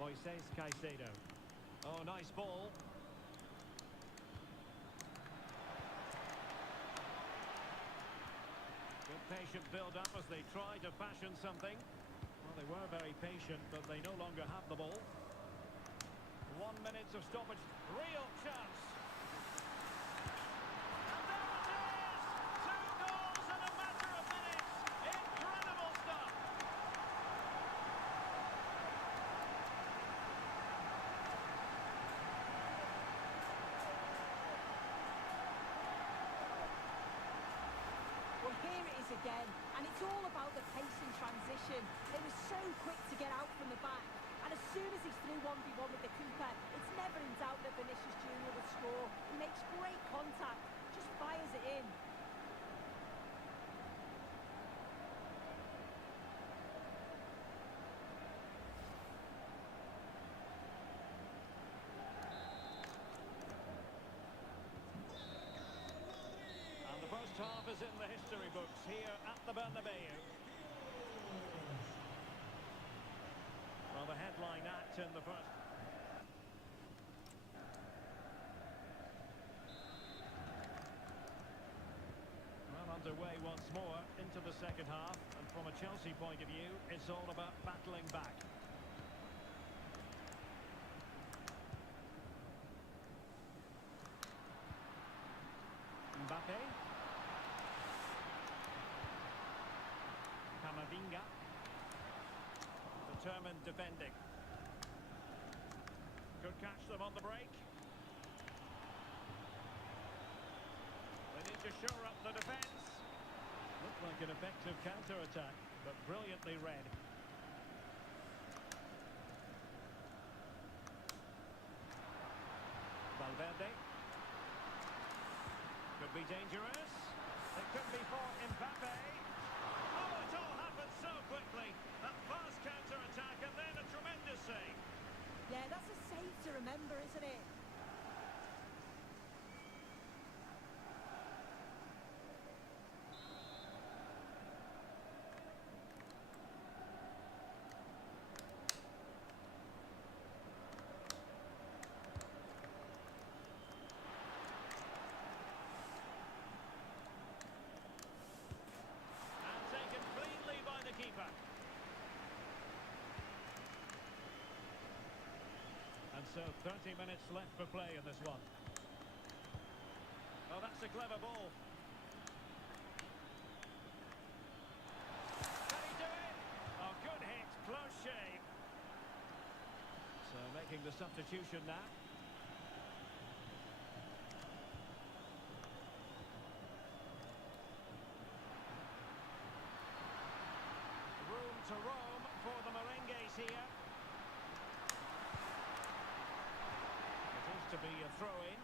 Moises Caicedo. Oh, nice ball. Patient build-up as they try to fashion something. Well, they were very patient, but they no longer have the ball. 1 minute of stoppage. Real chance. And there it is! 2 goals in a matter of minutes. Incredible stuff. Well, here it is again, and it's all about the pace and transition. possession. They were so quick to get out from the back. And as soon as he's through 1v1 with the keeper, it's never in doubt that Vinicius Junior will score. He makes great contact, just fires it in. And the first half is in the history books here at the Bernabeu. Well, the headline act in the first. Well, underway once more into the second half, and from a Chelsea point of view, it's all about battling back. Mbappe. Camavinga. Determined defending. Could catch them on the break. They need to shore up the defence. Looked like an effective counter-attack, but brilliantly read. Valverde. Could be dangerous. It could be for Mbappe. Oh, it all happened so quickly. That fast counter-attack and then a tremendous save. Yeah, that's a save to remember, isn't it? And taken cleanly by the keeper. And so 30 minutes left for play in this one. Oh, that's a clever ball. Can he do it? Oh, good hit, close shave. So making the substitution now. Room to roam for the Merengues here. It is to be a throw-in.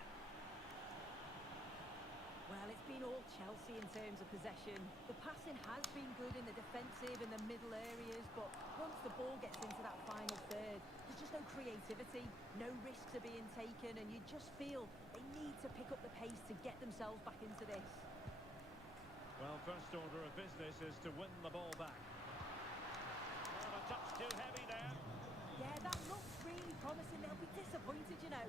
Well, it's been all Chelsea in terms of possession. The passing has been good in the defensive, in the middle areas, but once the ball gets into that final third, there's just no creativity, no risks are being taken, and you just feel they need to pick up the pace to get themselves back into this. Well, first order of business is to win the ball back. Oh, a touch too heavy there. Yeah, that looks really promising. They'll be disappointed, you know.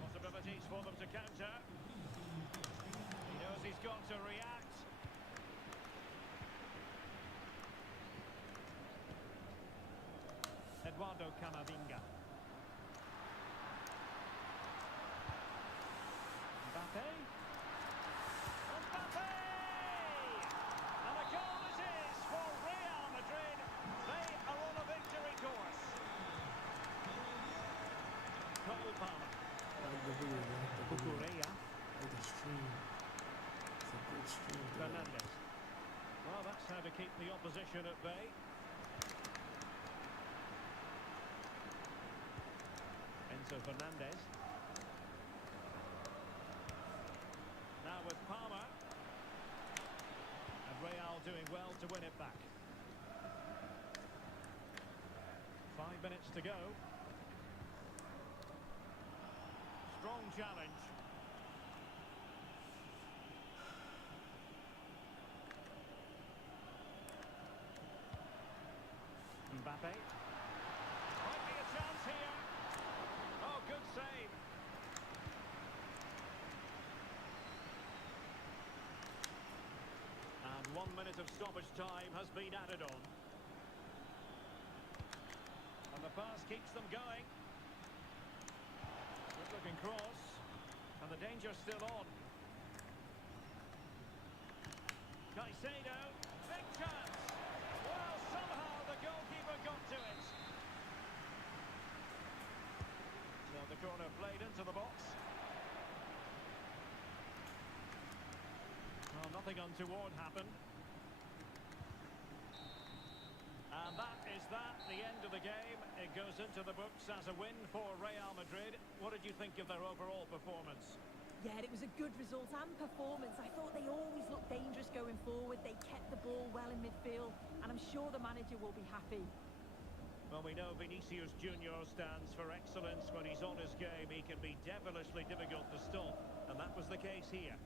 Possibilities for them to counter. He knows he's got to react. Eduardo Camavinga. Mbappe. Mbappe! And a goal it is for Real Madrid. They are on a victory course. Cole Palmer. Cucurella. The stream. It's a good stream. Fernandes. Well, that's how to keep the opposition at bay. Enzo Fernandez. Now with Palmer. And Real doing well to win it back. 5 minutes to go. Strong challenge. Mbappe. Might be a chance here. Oh, good save. And 1 minute of stoppage time has been added on. And the pass keeps them going. Good looking cross. And the danger's still on. Caicedo. Big chance. Well, somehow the goalkeeper got to it. So the corner played into the box. Well, nothing untoward happened. the game. It goes into the books as a win for Real Madrid. What did you think of their overall performance? Yeah, it was a good result and performance. I thought they always looked dangerous going forward. They kept the ball well in midfield, and I'm sure the manager will be happy. Well, we know Vinicius Junior stands for excellence. When he's on his game, he can be devilishly difficult to stop, and that was the case here.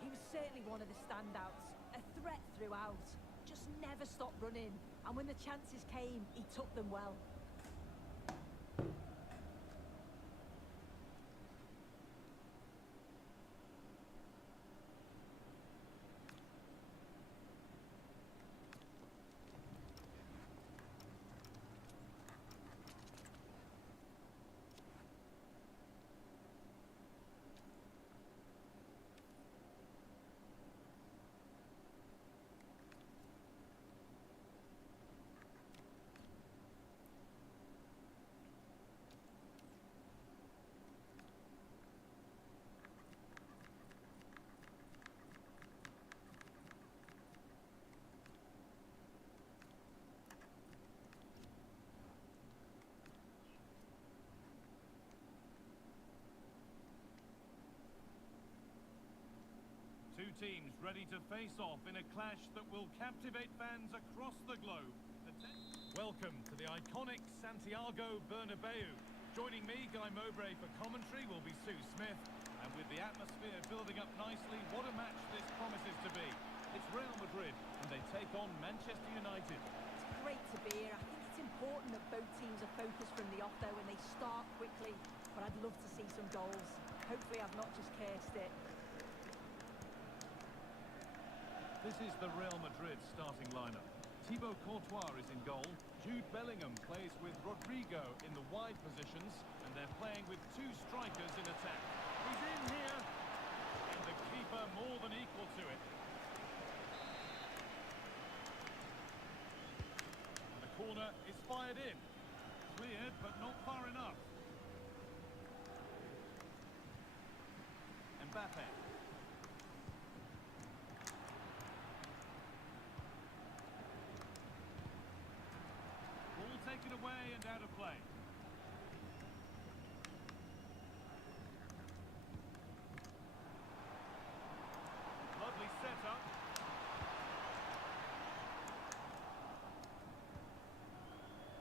He was certainly one of the standouts, a threat throughout, just never stopped running, and when the chances came, he took them well. Two teams ready to face off in a clash that will captivate fans across the globe. Welcome to the iconic Santiago Bernabeu. Joining me, Guy Mowbray, for commentary will be Sue Smith. And with the atmosphere building up nicely, what a match this promises to be. It's Real Madrid, and they take on Manchester United. It's great to be here. I think it's important that both teams are focused from the off, though, and they start quickly. But I'd love to see some goals. Hopefully I've not just cursed it. This is the Real Madrid starting lineup. Thibaut Courtois is in goal. Jude Bellingham plays with Rodrigo in the wide positions, and they're playing with two strikers in attack. He's in here, and the keeper more than equal to it. And the corner is fired in. Cleared, but not far enough. Mbappe. Taken away and out of play. Lovely setup.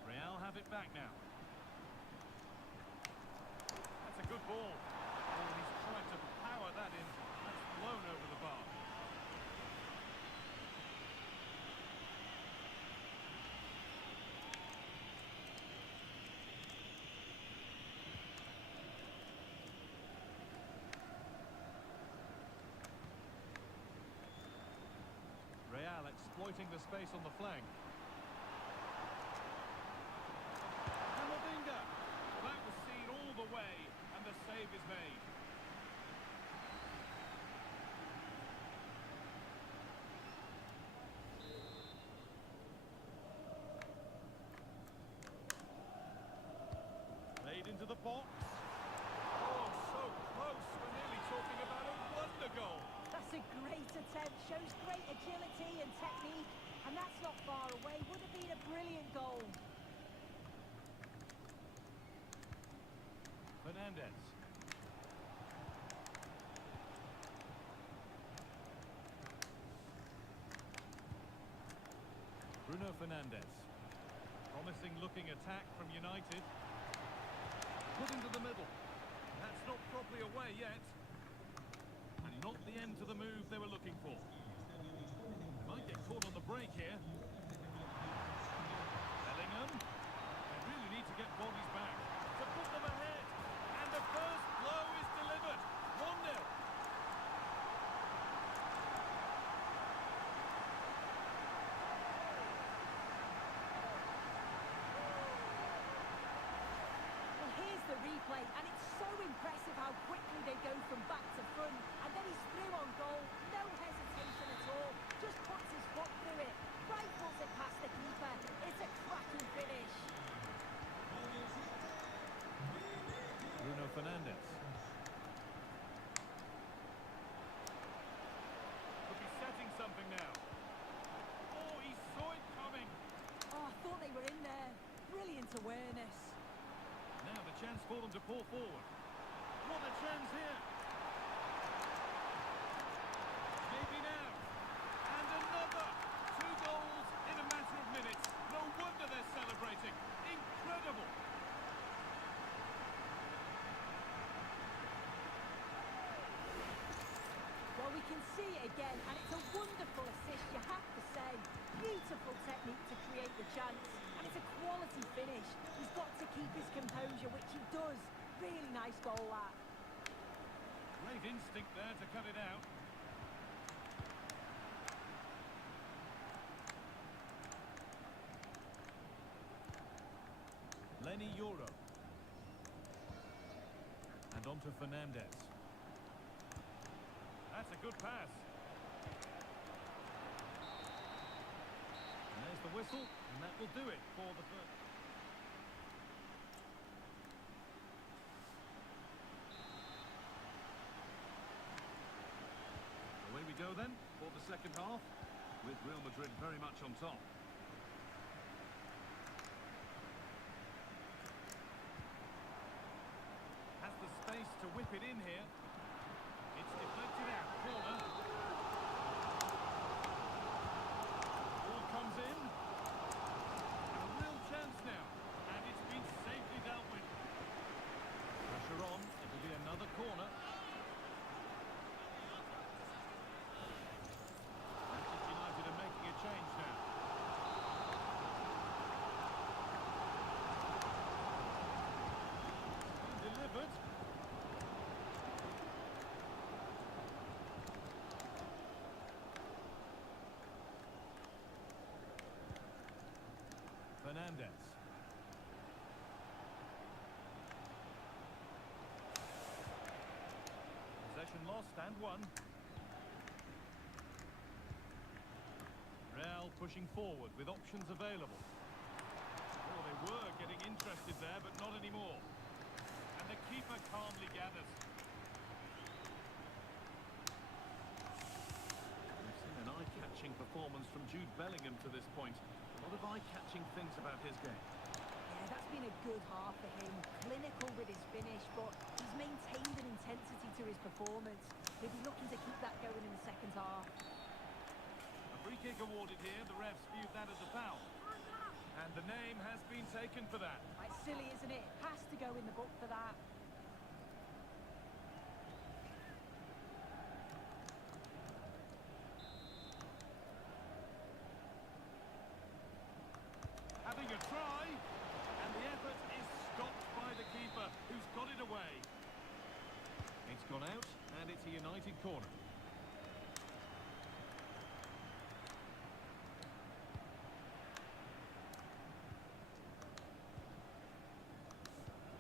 Real have it back now. That's a good ball. Oh, he's tried to power that in. That's blown over the bar. Exploiting the space on the flank. Camavinga! That was seen all the way, and the save is made. Played into the box. Oh, so close. We're nearly talking about a wonder goal. That's a great attempt, shows great agility and technique, and that's not far away. Would have been a brilliant goal. Fernandes. Bruno Fernandes. Promising looking attack from United. Put into the middle. That's not properly away yet. And not the end to the move they were looking for. They might get caught on the break here. Bellingham. They really need to get bodies back to put them ahead. And the first blow is delivered. 1-0. how quickly they go from back to front, and then he's through on goal. No hesitation at all. Just puts his foot through it. Rifles it past the keeper. It's a cracking finish. Bruno Fernandes. Could be setting something now. Oh, he saw it coming. Oh, I thought they were in there. Brilliant awareness. Now the chance for them to pull forward. What a chance here. Maybe now. And another. 2 goals in a matter of minutes. No wonder they're celebrating. Incredible. Well, we can see it again, and it's a wonderful assist, you have to say. Beautiful technique to create the chance, and it's a quality finish. He's got to keep his composure, which he does. Really nice goal, that. Great instinct there to cut it out. Lenny Euro. And on to Fernandes. That's a good pass. And there's the whistle, and that will do it for the first. Away we go then for the second half, with Real Madrid very much on top. Has the space to whip it in here. It's deflected out. Corner. Ball comes in. A real chance now. And it's been safely dealt with. Pressure on. It'll be another corner. Manchester United are making a change now. Delivered. Fernandes. Possession lost and won. Real pushing forward with options available. Oh, they were getting interested there, but not anymore. And the keeper calmly gathers. We've seen an eye-catching performance from Jude Bellingham to this point. A lot of eye-catching things about his game. Yeah, that's been a good half for him. Clinical with his finish, but he's maintained an intensity to his performance. He'll be looking to keep that going in the second half. A free kick awarded here. The refs viewed that as a foul. And the name has been taken for that. It's silly, isn't it? Has to go in the book for that. Having a try, and the effort is stopped by the keeper, who's got it away. It's gone out, and it's a United corner.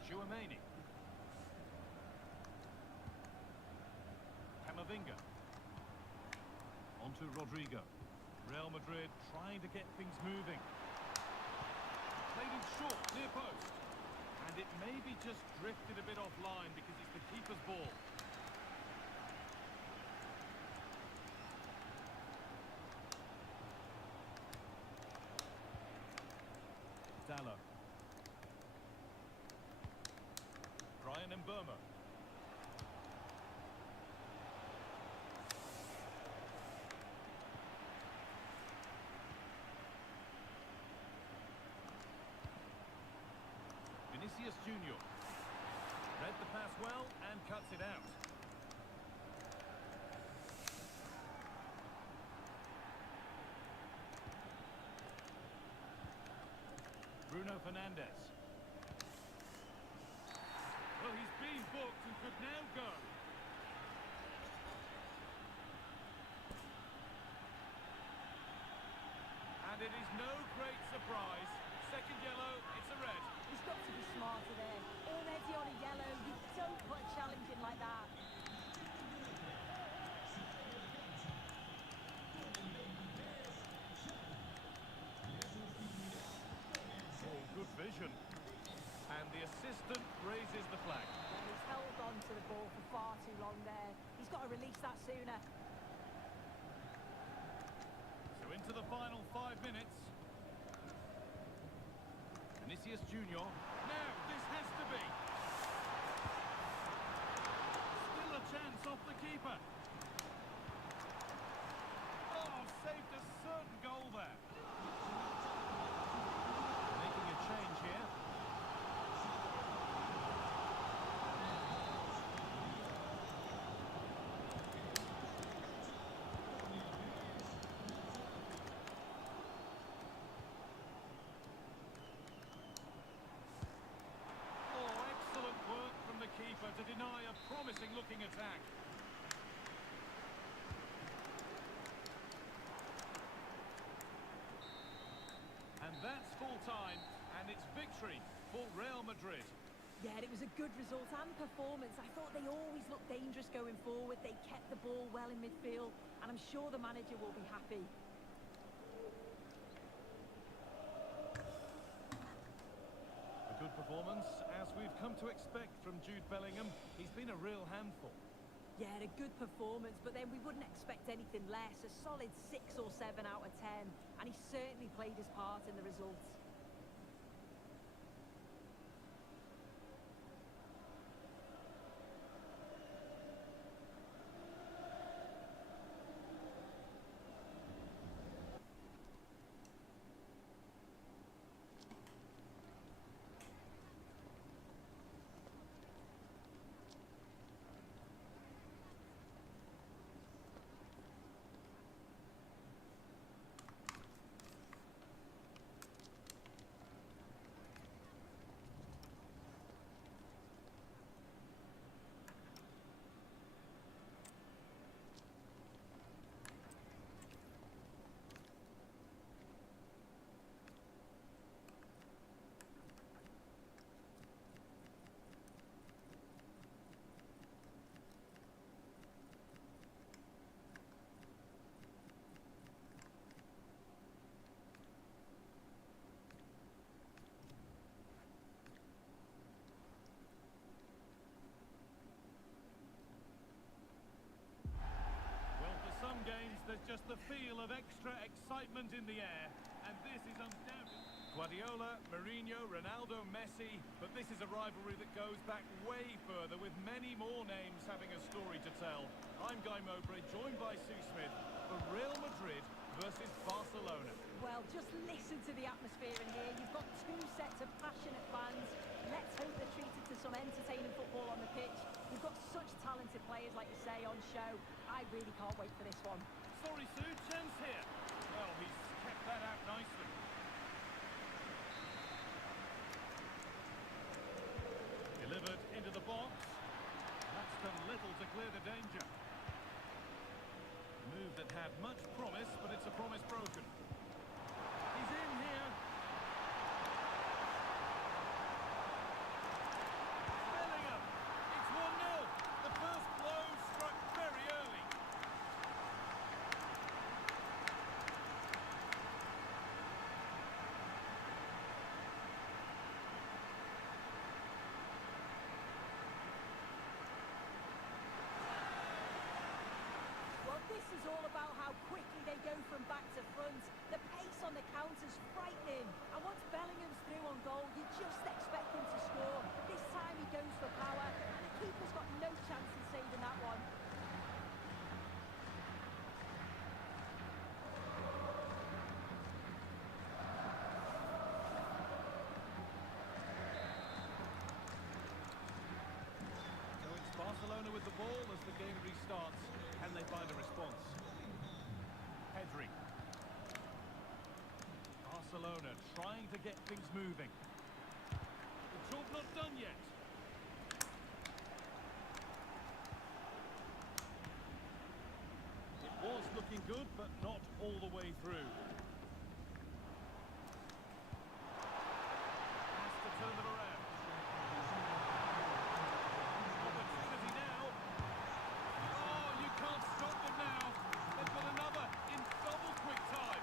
Chouameni. Camavinga. On to Rodrigo. Real Madrid trying to get things moving. Played it short, near post. And it maybe just drifted a bit offline because it's the keeper's ball. Dallo. Brian Mbeumo. Vinicius Junior. Read the pass well and cuts it out. Bruno Fernandes. Well, he's been booked and could now go. And it is no great surprise. Second yellow, it's a red. He's got to be smarter there. Already on a yellow, you don't put a challenge in possession. And the assistant raises the flag. And he's held on to the ball for far too long there. He's got to release that sooner. So into the final 5 minutes. Vinicius Junior. Now, this has to be. Still a chance off the keeper. Oh, saved a certain goal there. Making a change here. To deny a promising looking attack. And that's full time, and it's victory for Real Madrid. Yeah, it was a good result and performance. I thought they always looked dangerous going forward. They kept the ball well in midfield, and I'm sure the manager will be happy. A good performance, as we've come to expect from Jude Bellingham. He's been a real handful. Yeah, a good performance, but then we wouldn't expect anything less. A solid 6 or 7 out of 10, and he certainly played his part in the results. There's just the feel of extra excitement in the air, and this is undoubted. Guardiola, Mourinho, Ronaldo, Messi, but this is a rivalry that goes back way further, with many more names having a story to tell. I'm Guy Mowbray, joined by Sue Smith, for Real Madrid versus Barcelona. Well, just listen to the atmosphere in here. You've got 2 sets of passionate fans. Let's hope they're treated to some entertaining football on the pitch. We've got such talented players, like you say, on show. I really can't wait for this one. Sorry, Sue, chance here. Well, he's kept that out nicely. Delivered into the box. That's done little to clear the danger. Move that had much promise, but it's a promise broken. He's in here. Bellingham. It's 1-0. The first blow struck very early. This is all about how quickly they go from back to front. The pace on the counter's frightening. And once Bellingham's through on goal, you just expect him to score. This time he goes for power, and the keeper's got no chance in saving that one. So it's Barcelona with the ball as the game restarts. Can they find a response? Pedri. Barcelona trying to get things moving. The job not done yet. It was looking good, but not all the way through. Has to turn them around. Opportunity now. Oh, you can't stop them now. They've got another in double quick time.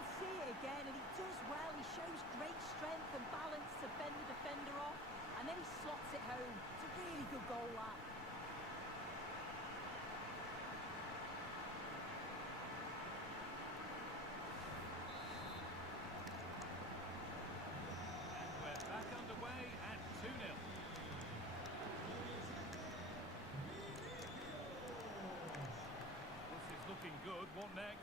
can see it again, and he does well. He shows great strength and balance to fend the defender off, and then he slots it home. It's a really good goal, that. And we're back underway at 2-0. This is looking good. What next?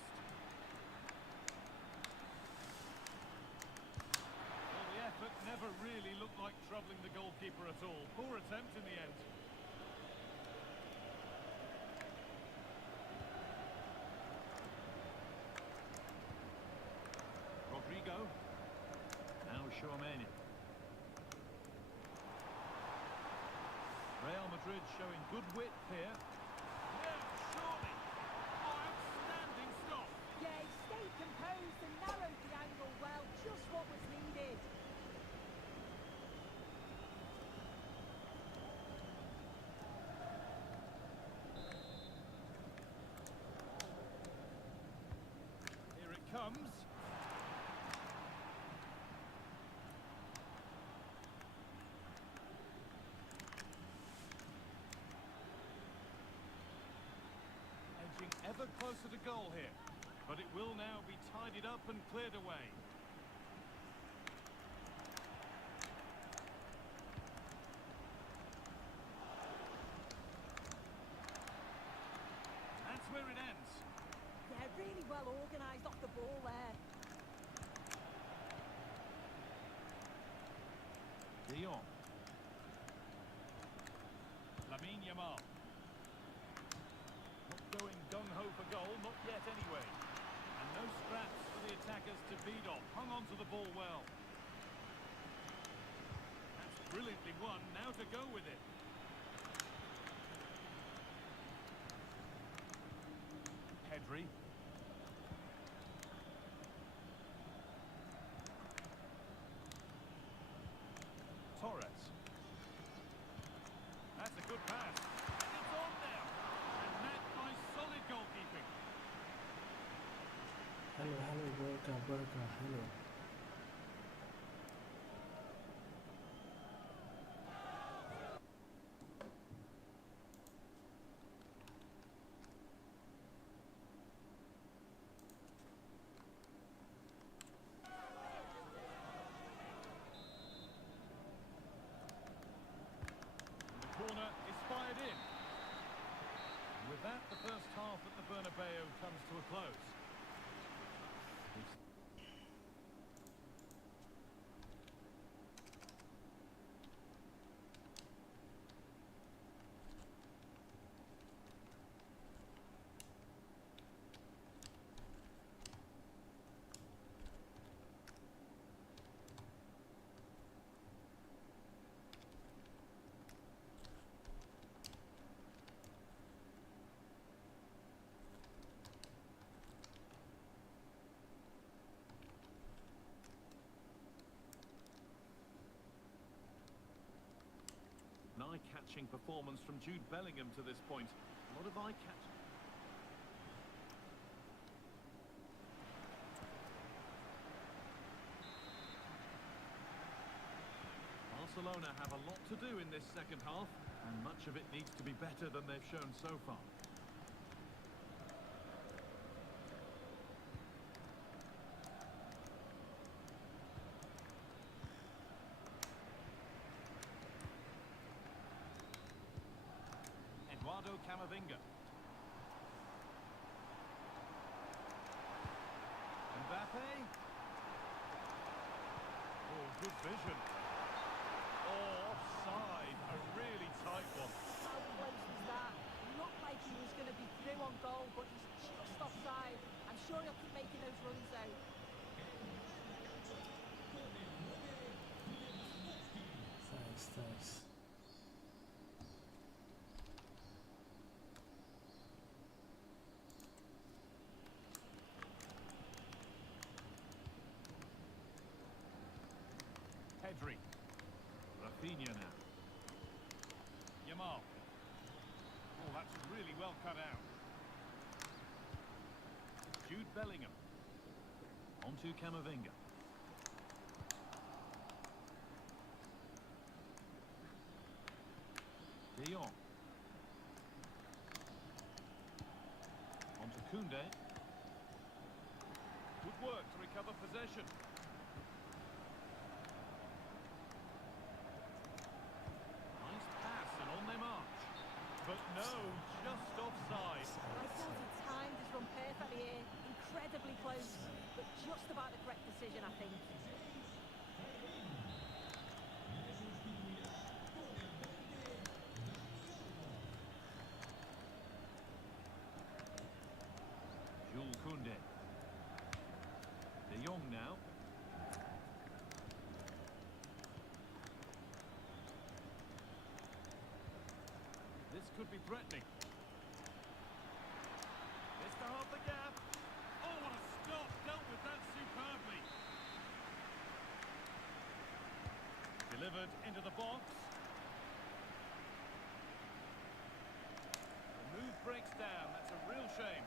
Well, the effort never really looked like troubling the goalkeeper at all. Poor attempt in the end. Rodrigo. Now Tchouaméni. Real Madrid showing good width here. Yeah, surely. Oh, outstanding stop. Yeah, he stayed composed and narrowed the angle well, just what was needed. Here it comes. Edging ever closer to goal here, but it will now be tidied up and cleared away. That's where it ends. Yeah, really well organised off the ball there. De Jong. Lamine Yamal. Not going gung-ho for goal, not yet anyway. And no scraps for the attackers to beat off. Hung on to the ball well. That's brilliantly won. Now to go with it. Pedri. Torres. That's a good pass. And it's on now. And met by solid goalkeeping. Hello, welcome, hello. The corner is fired in. And with that, the first half at the Bernabeu comes to a close. An eye-catching performance from Jude Bellingham to this point. A lot of eye-catching. Barcelona have a lot to do in this second half, and much of it needs to be better than they've shown so far. Eduardo Camavinga. Mbappe. Oh, good vision. Oh, offside. A really tight one. How close was that? Looked like he was going to be through on goal, but he's just offside. I'm sure he'll keep making those runs, though. Thanks. Pedri. Rafinha now. Yamal. Oh, that's really well cut out. Jude Bellingham. On to Camavinga. De Jong. On to Koundé. Good work to recover possession. Nice pass and on their march. But no, just offside. I thought he timed his run perfectly here. Incredibly close, but just about the correct decision, I think. Jules Koundé. De Jong now. This could be threatening. Missed half the gap. Oh, what a stop! Dealt with that superbly. Delivered into the box. The move breaks down. That's a real shame.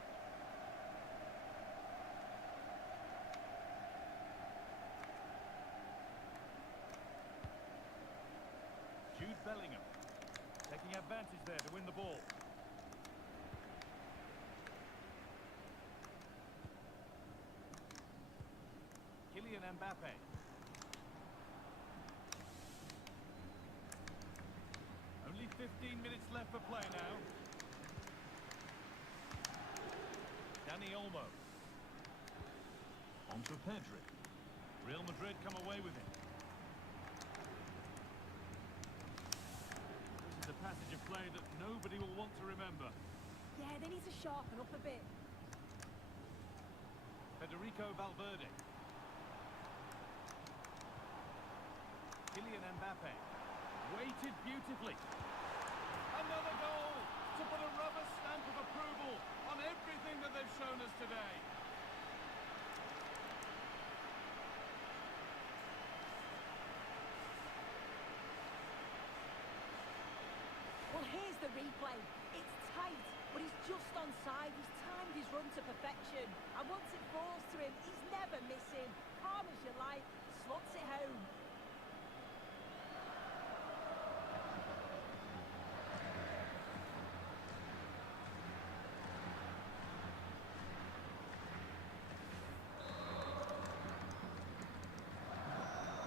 Jude Bellingham taking advantage there to win the ball. Kylian Mbappe. Only 15 minutes left for play now. Dani Olmo. On to Pedri. Real Madrid come away with it. This is a passage of play that nobody will want to remember. Yeah, they need to sharpen up a bit. Federico Valverde. Kylian Mbappe. Weighted beautifully. Another goal to put a rubber stamp of approval on everything that they've shown us today. Well, here's the replay. It's tight, but he's just onside. He's timed his run to perfection. And once it falls to him, he's never missing. Calm as you like, slots it home.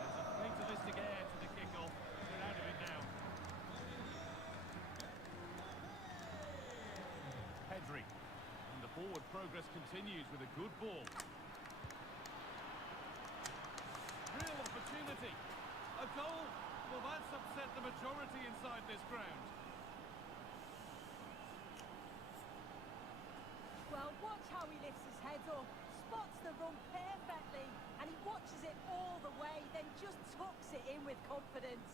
There's a fatalistic air to the kick-off. We're out of it now. Pedri. And the forward progress continues with a good ball. Real opportunity. A goal. Well, that's upset the majority inside this ground. Well, watch how he lifts his head up, spots the run perfectly, and he watches it all the way, then just tucks it in with confidence.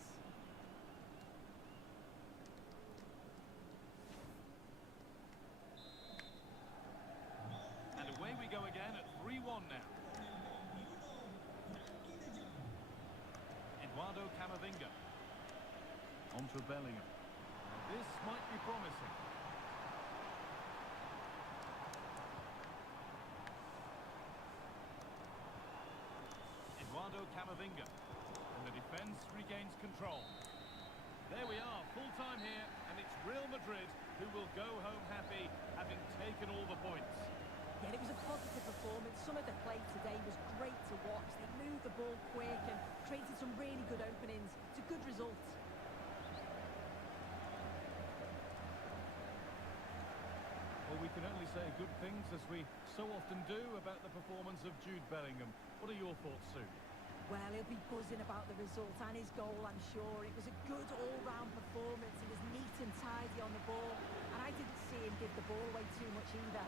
And away we go again at 3-1 now. Eduardo Camavinga. On to Bellingham. This might be promising. Eduardo Camavinga. And the defence regains control. There we are, full time here, and it's Real Madrid who will go home happy, having taken all the points. Yeah, it was a positive performance. Some of the play today was great to watch. They moved the ball quick and created some really good openings. It's a good result. Well, we can only say good things, as we so often do, about the performance of Jude Bellingham. What are your thoughts, Sue? Well, he'll be buzzing about the result and his goal, I'm sure. It was a good all-round performance. He was neat and tidy on the ball, and I didn't see him give the ball away too much either.